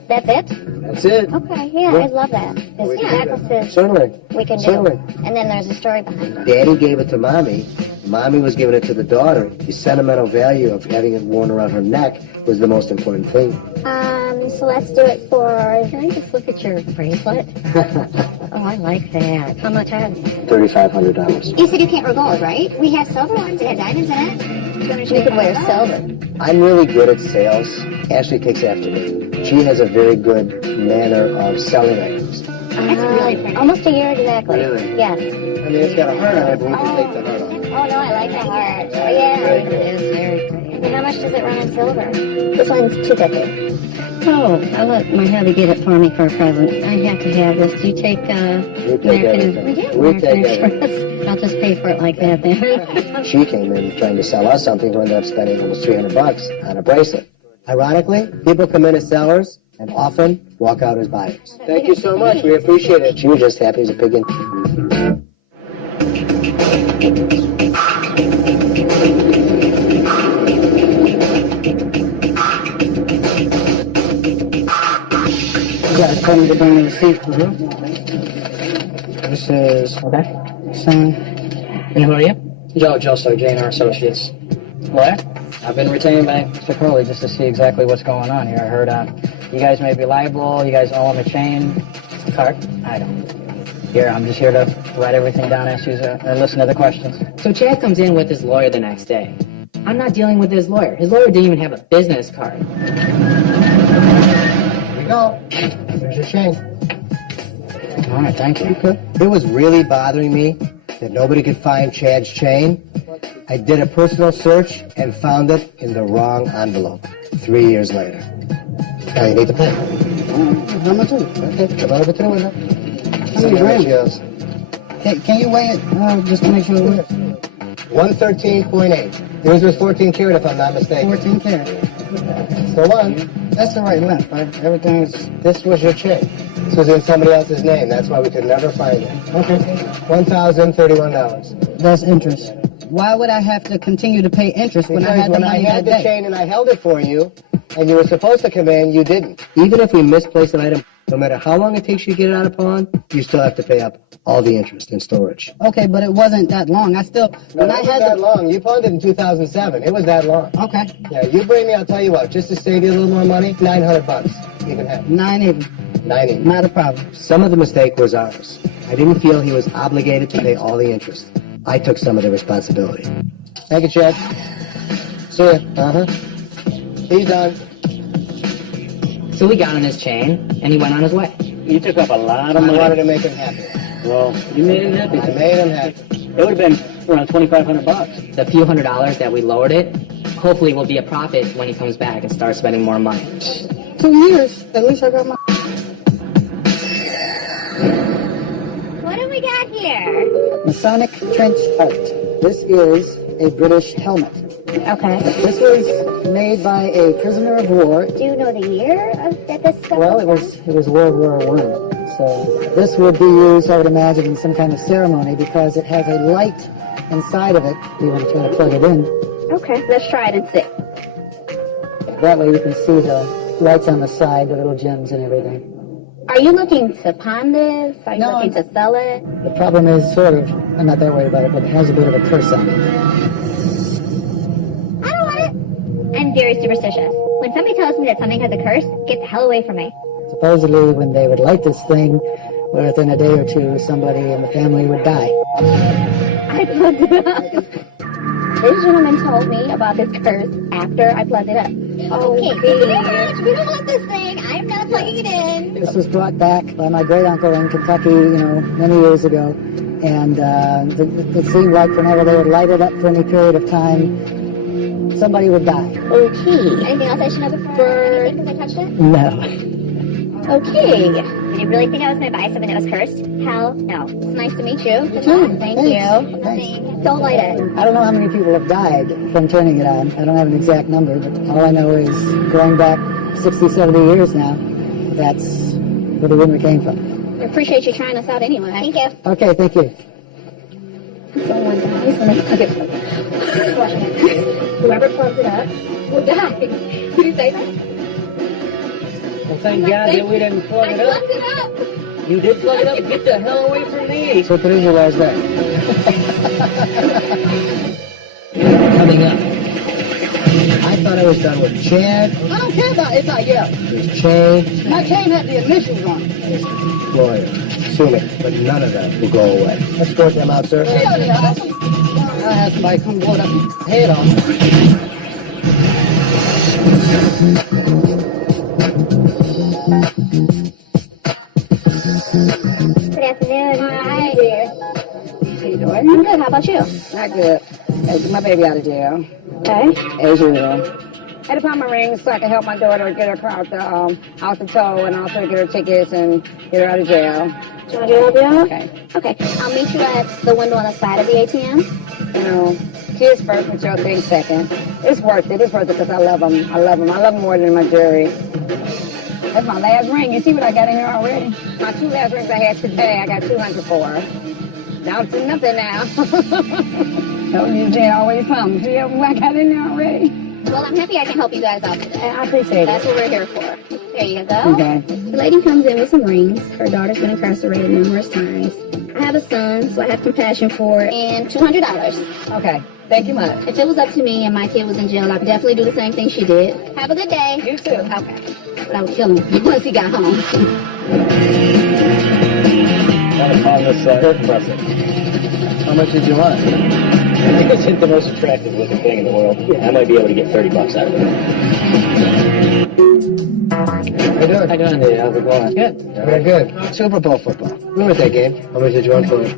That's it? That's it. Okay, yeah, I'd love that. Because necklaces Certainly. we can do. Certainly. And then there's a story behind it. Daddy gave it to Mommy. Mommy was giving it to the daughter. The sentimental value of having it worn around her neck was the most important thing. So let's do it for... Can I just look at your bracelet? Oh, I like that. How much are they? $3,500. You said you can't wear gold, right? We have silver ones that have diamonds in it. You could wear silver. I'm really good at sales. Ashley takes after me. She has a very good manner of selling items. That's really pretty. Almost a year exactly. Really? Yes. I mean, it's got a heart on it, but we can take the heart off. Oh, no, I like the heart. Oh, yeah. It is very pretty. And how much does it run in silver? This one's $250. Oh, I'll let my hubby get it for me for a present. I have to have this. Do you take American Express? I'll just pay for it like that then. She came in trying to sell us something who ended up spending almost $300 on a bracelet. Ironically, people come in as sellers and often walk out as buyers. Thank you so much. We appreciate it. She was just happy as a pig in... Yeah, it's coming to bring the receipt. This is, Okay. Sam. And who are you? Joe, so J&R Associates. Lawyer? I've been retained by Mr. Crowley just to see exactly what's going on here. I heard you guys may be liable, you guys owe him a chain. Card? I don't. Here, I'm just here to write everything down, ask you and listen to the questions. So Chad comes in with his lawyer the next day. I'm not dealing with his lawyer. His lawyer didn't even have a business card. Here we go. There's your chain. All right, thank you. It was really bothering me that nobody could find Chad's chain. I did a personal search and found it in the wrong envelope 3 years later. Now you need to pay. How much is it? Okay, come over to the window. How many grams? Can you weigh it just to make sure it works? 113.8. Yours was 14 karat if I'm not mistaken. 14 karat. That's the one. That's the right length, right? Everything is... This was your chain. This was in somebody else's name. That's why we could never find it. Okay. $1,031. That's interest. Why would I have to continue to pay interest when I had the money that the day? chain and I held it for you, and you were supposed to come in, you didn't. Even if we misplace an item, no matter how long it takes you to get it out of pawn, you still have to pay up all the interest in storage. Okay, but it wasn't that long. I still... No, it wasn't that long. You pawned it in 2007. It was that long. Okay. Yeah, you bring me, I'll tell you what, just to save you a little more money, $900. You can have it. 980. 980. Not a problem. Some of the mistake was ours. I didn't feel he was obligated to pay all the interest. I took some of the responsibility. Thank you, Chad. See ya. Uh-huh. He's done. So we got him his chain, and he went on his way. You took up a lot of I money. wanted to make him happy. Well, you made him happy. I made him happy. It would have been around $2,500. The few $100s that we lowered it, hopefully will be a profit when he comes back and starts spending more money. 2 years. At least I got my... What do we got here? Masonic trench coat. This is a British helmet. Okay. This was made by a prisoner of war. Do you know the year that this stuff Well, it was World War I. So this would be used, I would imagine, in some kind of ceremony because it has a light inside of it. You want to try to plug it in. Okay, let's try it and see. That way you can see the lights on the side, the little gems and everything. Are you looking to pawn this? Are you looking to sell it? The problem is sort of, I'm not that worried about it, but it has a bit of a curse on it. I don't want it. I'm very superstitious. When somebody tells me that something has a curse, get the hell away from me. Supposedly, when they would light this thing, within a day or two, somebody in the family would die. I plugged it up. This gentleman told me about this curse after I plugged it up. Okay, we don't want this thing. I'm not plugging it in. This was brought back by my great uncle in Kentucky, many years ago. And it seemed like whenever they would light it up for any period of time, somebody would die. Okay. Anything else I should know before I touched it? No. Okay. Did you really think I was going to buy something that was cursed? Hell no. It's nice to meet you. Good too. luck. Thank Thanks. you. Thanks. Don't light it. I don't know how many people have died from turning it on. I don't have an exact number, but all I know is going back 60, 70 years now, that's where the rumor came from. I appreciate you trying us out anyway. Thank you. Okay, thank you. Someone dies when whoever plugs it up will die. Did you say that? Well, thank God that we didn't plug it up. Plugged it up. You did plug it up? Get the hell away from me. So today's your last day. Coming up, I thought I was done with Chad. I don't care about it. It's not yet. There's Chain. My chain had the initials on it. Gloria. Sue me, but none of them will go away. Let's sort them out, sir. I had somebody come blow up your head off. Good afternoon. Hi, dear. How you doing? I'm good. How about you? Not good. Had to get my baby out of jail. Okay. As usual. Had to find my rings so I could help my daughter get her car out the tow and also get her tickets and get her out of jail. Do you want to do that deal? Okay. Okay. I'll meet you at the window on the side of the ATM. Kids first, but your thing second. It's worth it. It's worth it because I love them. I love them. I love them more than my jewelry. That's my last ring. You see what I got in here already? My two last rings I had today, I got 200 for. Down to nothing now. Don't use jail always something. See what I got in there already? Well, I'm happy I can help you guys out today. I appreciate it. That's what we're here for. There you go. Okay. The lady comes in with some rings. Her daughter's been incarcerated numerous times. I have a son, so I have compassion for it. And $200. Okay. Thank you much. If it was up to me and my kid was in jail, I would definitely do the same thing she did. Have a good day. You too. Okay. But I would kill him once he got home. On this process. How much did you want? I think it's the most attractive looking thing in the world. I might be able to get $30 out of it. How you doing? How you doing, dude? How's it going? Good. Very good. Super Bowl football. We went that game. How much did you want for it?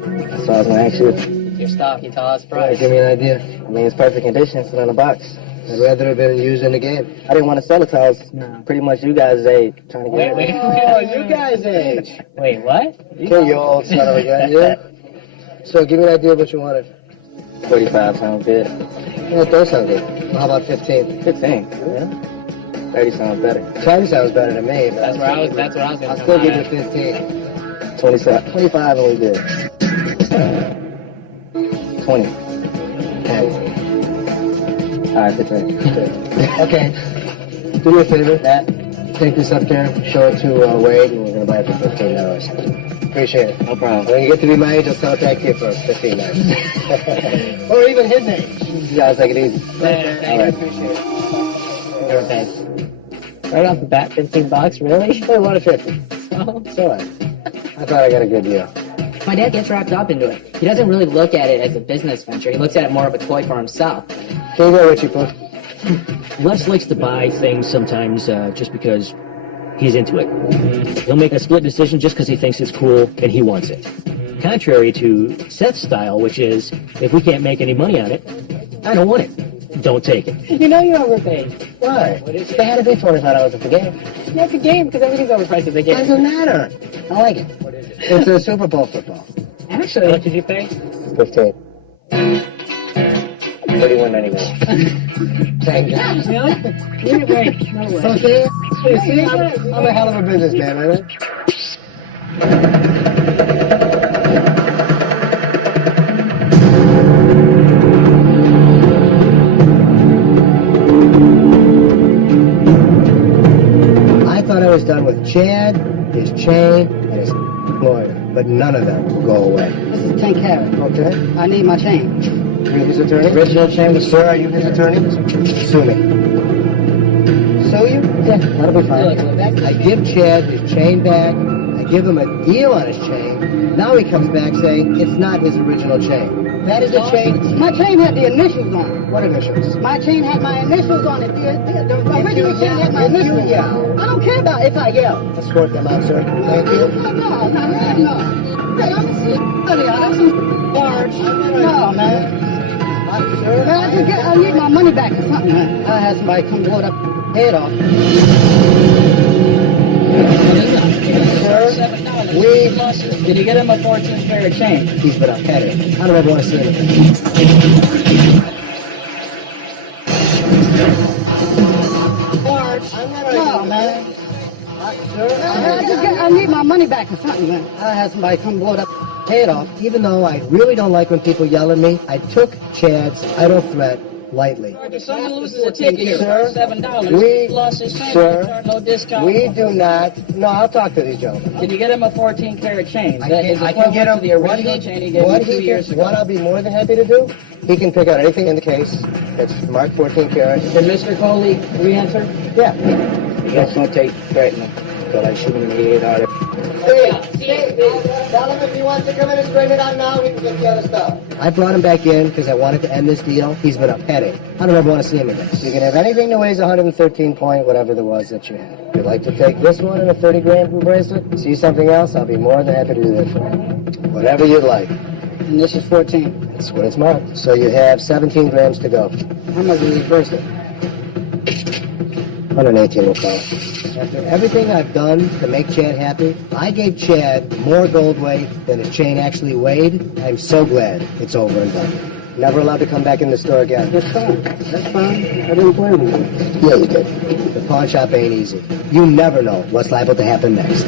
So I was gonna ask you your stock. You tell us price. Give me an idea. I mean, it's perfect condition. It's in a box. I'd rather have been used in the game. I didn't want to sell it till I was pretty much you guys' age, trying to get it. Oh, you guys' age. Wait, what? Okay, you old son of a gun, yeah? So give me an idea of what you wanted. 45 sounds good. Yeah, it does sound good. Well, how about 15? 15. Yeah. 30 sounds better. 10 sounds better to me, but That's what I was gonna I'll still give you 15. 27. 25 and we good. 20. 10. All right, 15. Okay. Do me a favor. Take this up there, show it to Wade, and we're going to buy it for $15. Appreciate it. No problem. When you get to be my age, I'll sell it back to you for $15. Or even his age. You guys take it easy. Later. All right. Appreciate it. Thanks. Right off the bat, $15, really? Hey, what a 50. So what? I thought I got a good deal. My dad gets wrapped up into it. He doesn't really look at it as a business venture. He looks at it more of a toy for himself. Here you go, Richie, please. Les likes to buy things sometimes just because he's into it. He'll make a split decision just because he thinks it's cool and he wants it. Contrary to Seth's style, which is, if we can't make any money on it, I don't want it. Don't take it. You know you're overpaid. Why? They had to be $25 at the game. That's a game because everything's overpriced at the game. Doesn't matter. I like it. It's a Super Bowl football. Actually, what did you pay? 15. 31.99. Thank God. Really? Give me a break. No way. Okay. See, I'm a hell of a businessman, right? I thought I was done with Chad, his chain, and his lawyer, but none of them will go away. This is 10 carat. Okay? I need my chain. You're his attorney? Reginald Chambers, sir, are you his attorney? Sue me. Sue Yeah, that'll be fine. I give Chad his chain back. I give him a deal on his chain. Now he comes back saying it's not his original chain. That is a chain. My chain had the initials on it. What initials? My chain had my initials on it. The original chain had my initials on it. I don't care about if I yell. Escort them out, sir. Thank you. No. Hey, I'm that's some large. No, man. Sir, Man, I need my money back or something, man. I had somebody come blow that head off. Sir, Did you get him a 14-karat chain? He's been up at it. I don't ever want to see him again. No, man. I need my money back or something, man. I had somebody come blow that head off. Even though I really don't like when people yell at me, I took Chad's idle threat lightly. If someone loses a ticket, Sir, $7. we, Lost his chain, sir, no discount. we do not. No, I'll talk to these gentlemen. Did you get him a 14-karat chain? I can get him the original chain he gave me 2 years ago. What I'll be more than happy to do, he can pick out anything in the case that's marked 14 karat. Did Mr. Coley re-enter? Yeah. That's going to take threatening. So I shoot him in the head out of Tell him if he wants to come in and straighten it out now, we can get the other stuff. I brought him back in because I wanted to end this deal. He's been up petty. I don't ever want to see him again. You can have anything that weighs 113 point, whatever there was that you had. If you'd like to take this one and a 30 gram bracelet, see something else, I'll be more than happy to do that for you. Whatever you'd like. And this is 14. That's what it's marked. So you have 17 grams to go. How much is this bracelet? 118 will call it. After everything I've done to make Chad happy, I gave Chad more gold weight than his chain actually weighed. I'm so glad it's over and done. Never allowed to come back in the store again. That's fine. That's fine. I didn't play with you. Yeah, you did. The pawn shop ain't easy. You never know what's liable to happen next.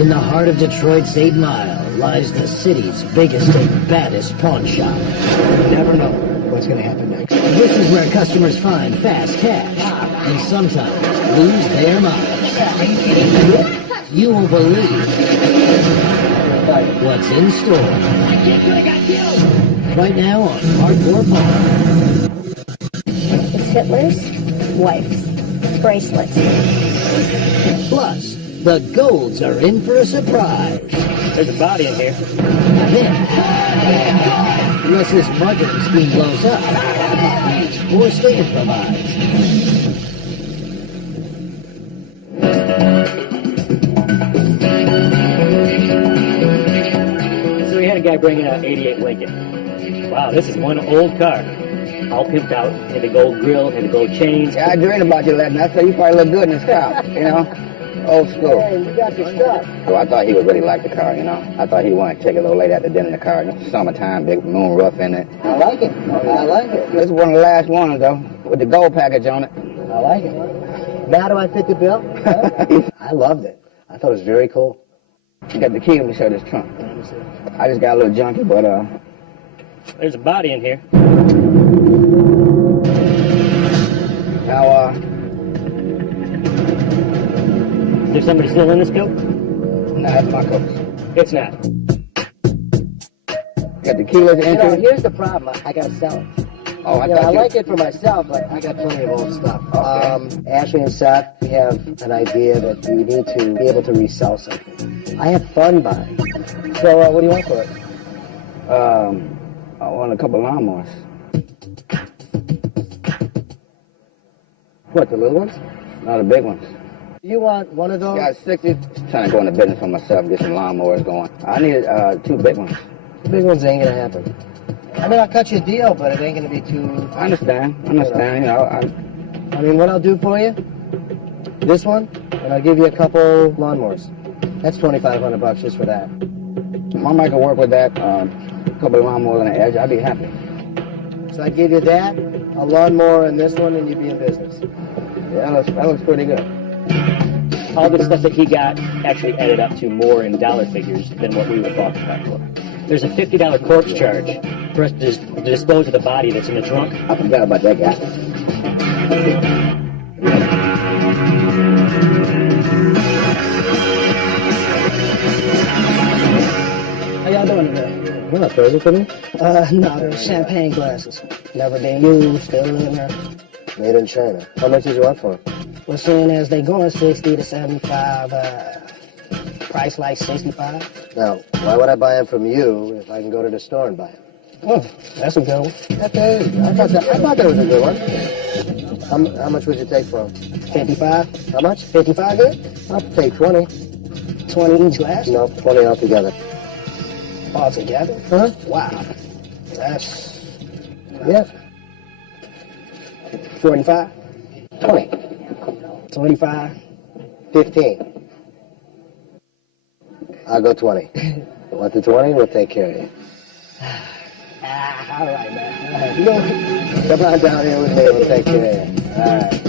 In the heart of Detroit's 8 Mile lies the city's biggest and baddest pawn shop. You never know what's going to happen next. This is where customers find fast cash and sometimes lose their minds. You won't believe what's in store. Right now on Hardcore Pawn. It's Hitler's wife's bracelets. Plus, the golds are in for a surprise. There's a body in here. Then, unless this marketing scheme blows up, or Slater provides. So we had a guy bringing out 88 Lincoln. Wow, this is one old car. All pimped out, had the gold grill, had the gold chains. Yeah, I dreamed about you last night, so you probably look good in the style, you know? Old school. Hey, you got your stuff. So I thought he would really like the car, you know? I thought he'd want to take a little late after dinner in the car. You know, summertime, big moon rough in it. I like it. I like it. This is one of the last ones, though, with the gold package on it. I like it. Now do I fit the bill? I loved it. I thought it was very cool. You got the key, let me show this trunk. I just got a little junky, but, There's a body in here. now, There's somebody still in this coat? no, that's my coat. It's not. Got the keyless entry. Here's the problem. I got to sell it. Oh, I I thought you... like it for myself, but I got plenty of old stuff. Okay. Ashley and Seth, we have an idea that we need to be able to resell something. I have fun buying. So, what do you want for it? I want a couple lawnmowers. What, the little ones? No, the big ones. You want one of those? Got 60. Trying to go into business for myself, get some lawnmowers going. I need 2 big ones. The big ones ain't gonna happen. I mean, I'll cut you a deal, but it ain't gonna be too... I understand. You know, I mean, what I'll do for you, this one, and I'll give you a couple lawnmowers. That's $2,500 just for that. My mic can work with that. A couple of lawnmowers on the edge, I'd be happy. So I'd give you that, a lawnmower, and this one, and you'd be in business. Yeah, that looks pretty good. All the stuff that he got actually added up to more in dollar figures than what we were talking about for. There's a $50 corpse charge for us to dispose of the body that's in the trunk. I forgot about that guy. How y'all doing today? Well, trade it for me? No, they're champagne glasses. Never been used, still in there. Made in China. How much did you want for them? Well, seeing as they going 60 to 75, price like 65. Now, why would I buy them from you if I can go to the store and buy them? Oh, that's a good one. Okay, I thought that was a good one. How much would you take for them? 55. How much? 55 good? I'll take 20. 20 each glass? No, 20 altogether. Altogether? Huh? Wow. That's... Yeah. 45? 20. 25? 15. I'll go 20. You want the 20? We'll take care of you. All right, man. All right. Come on down here with me. We'll take care of you. All right.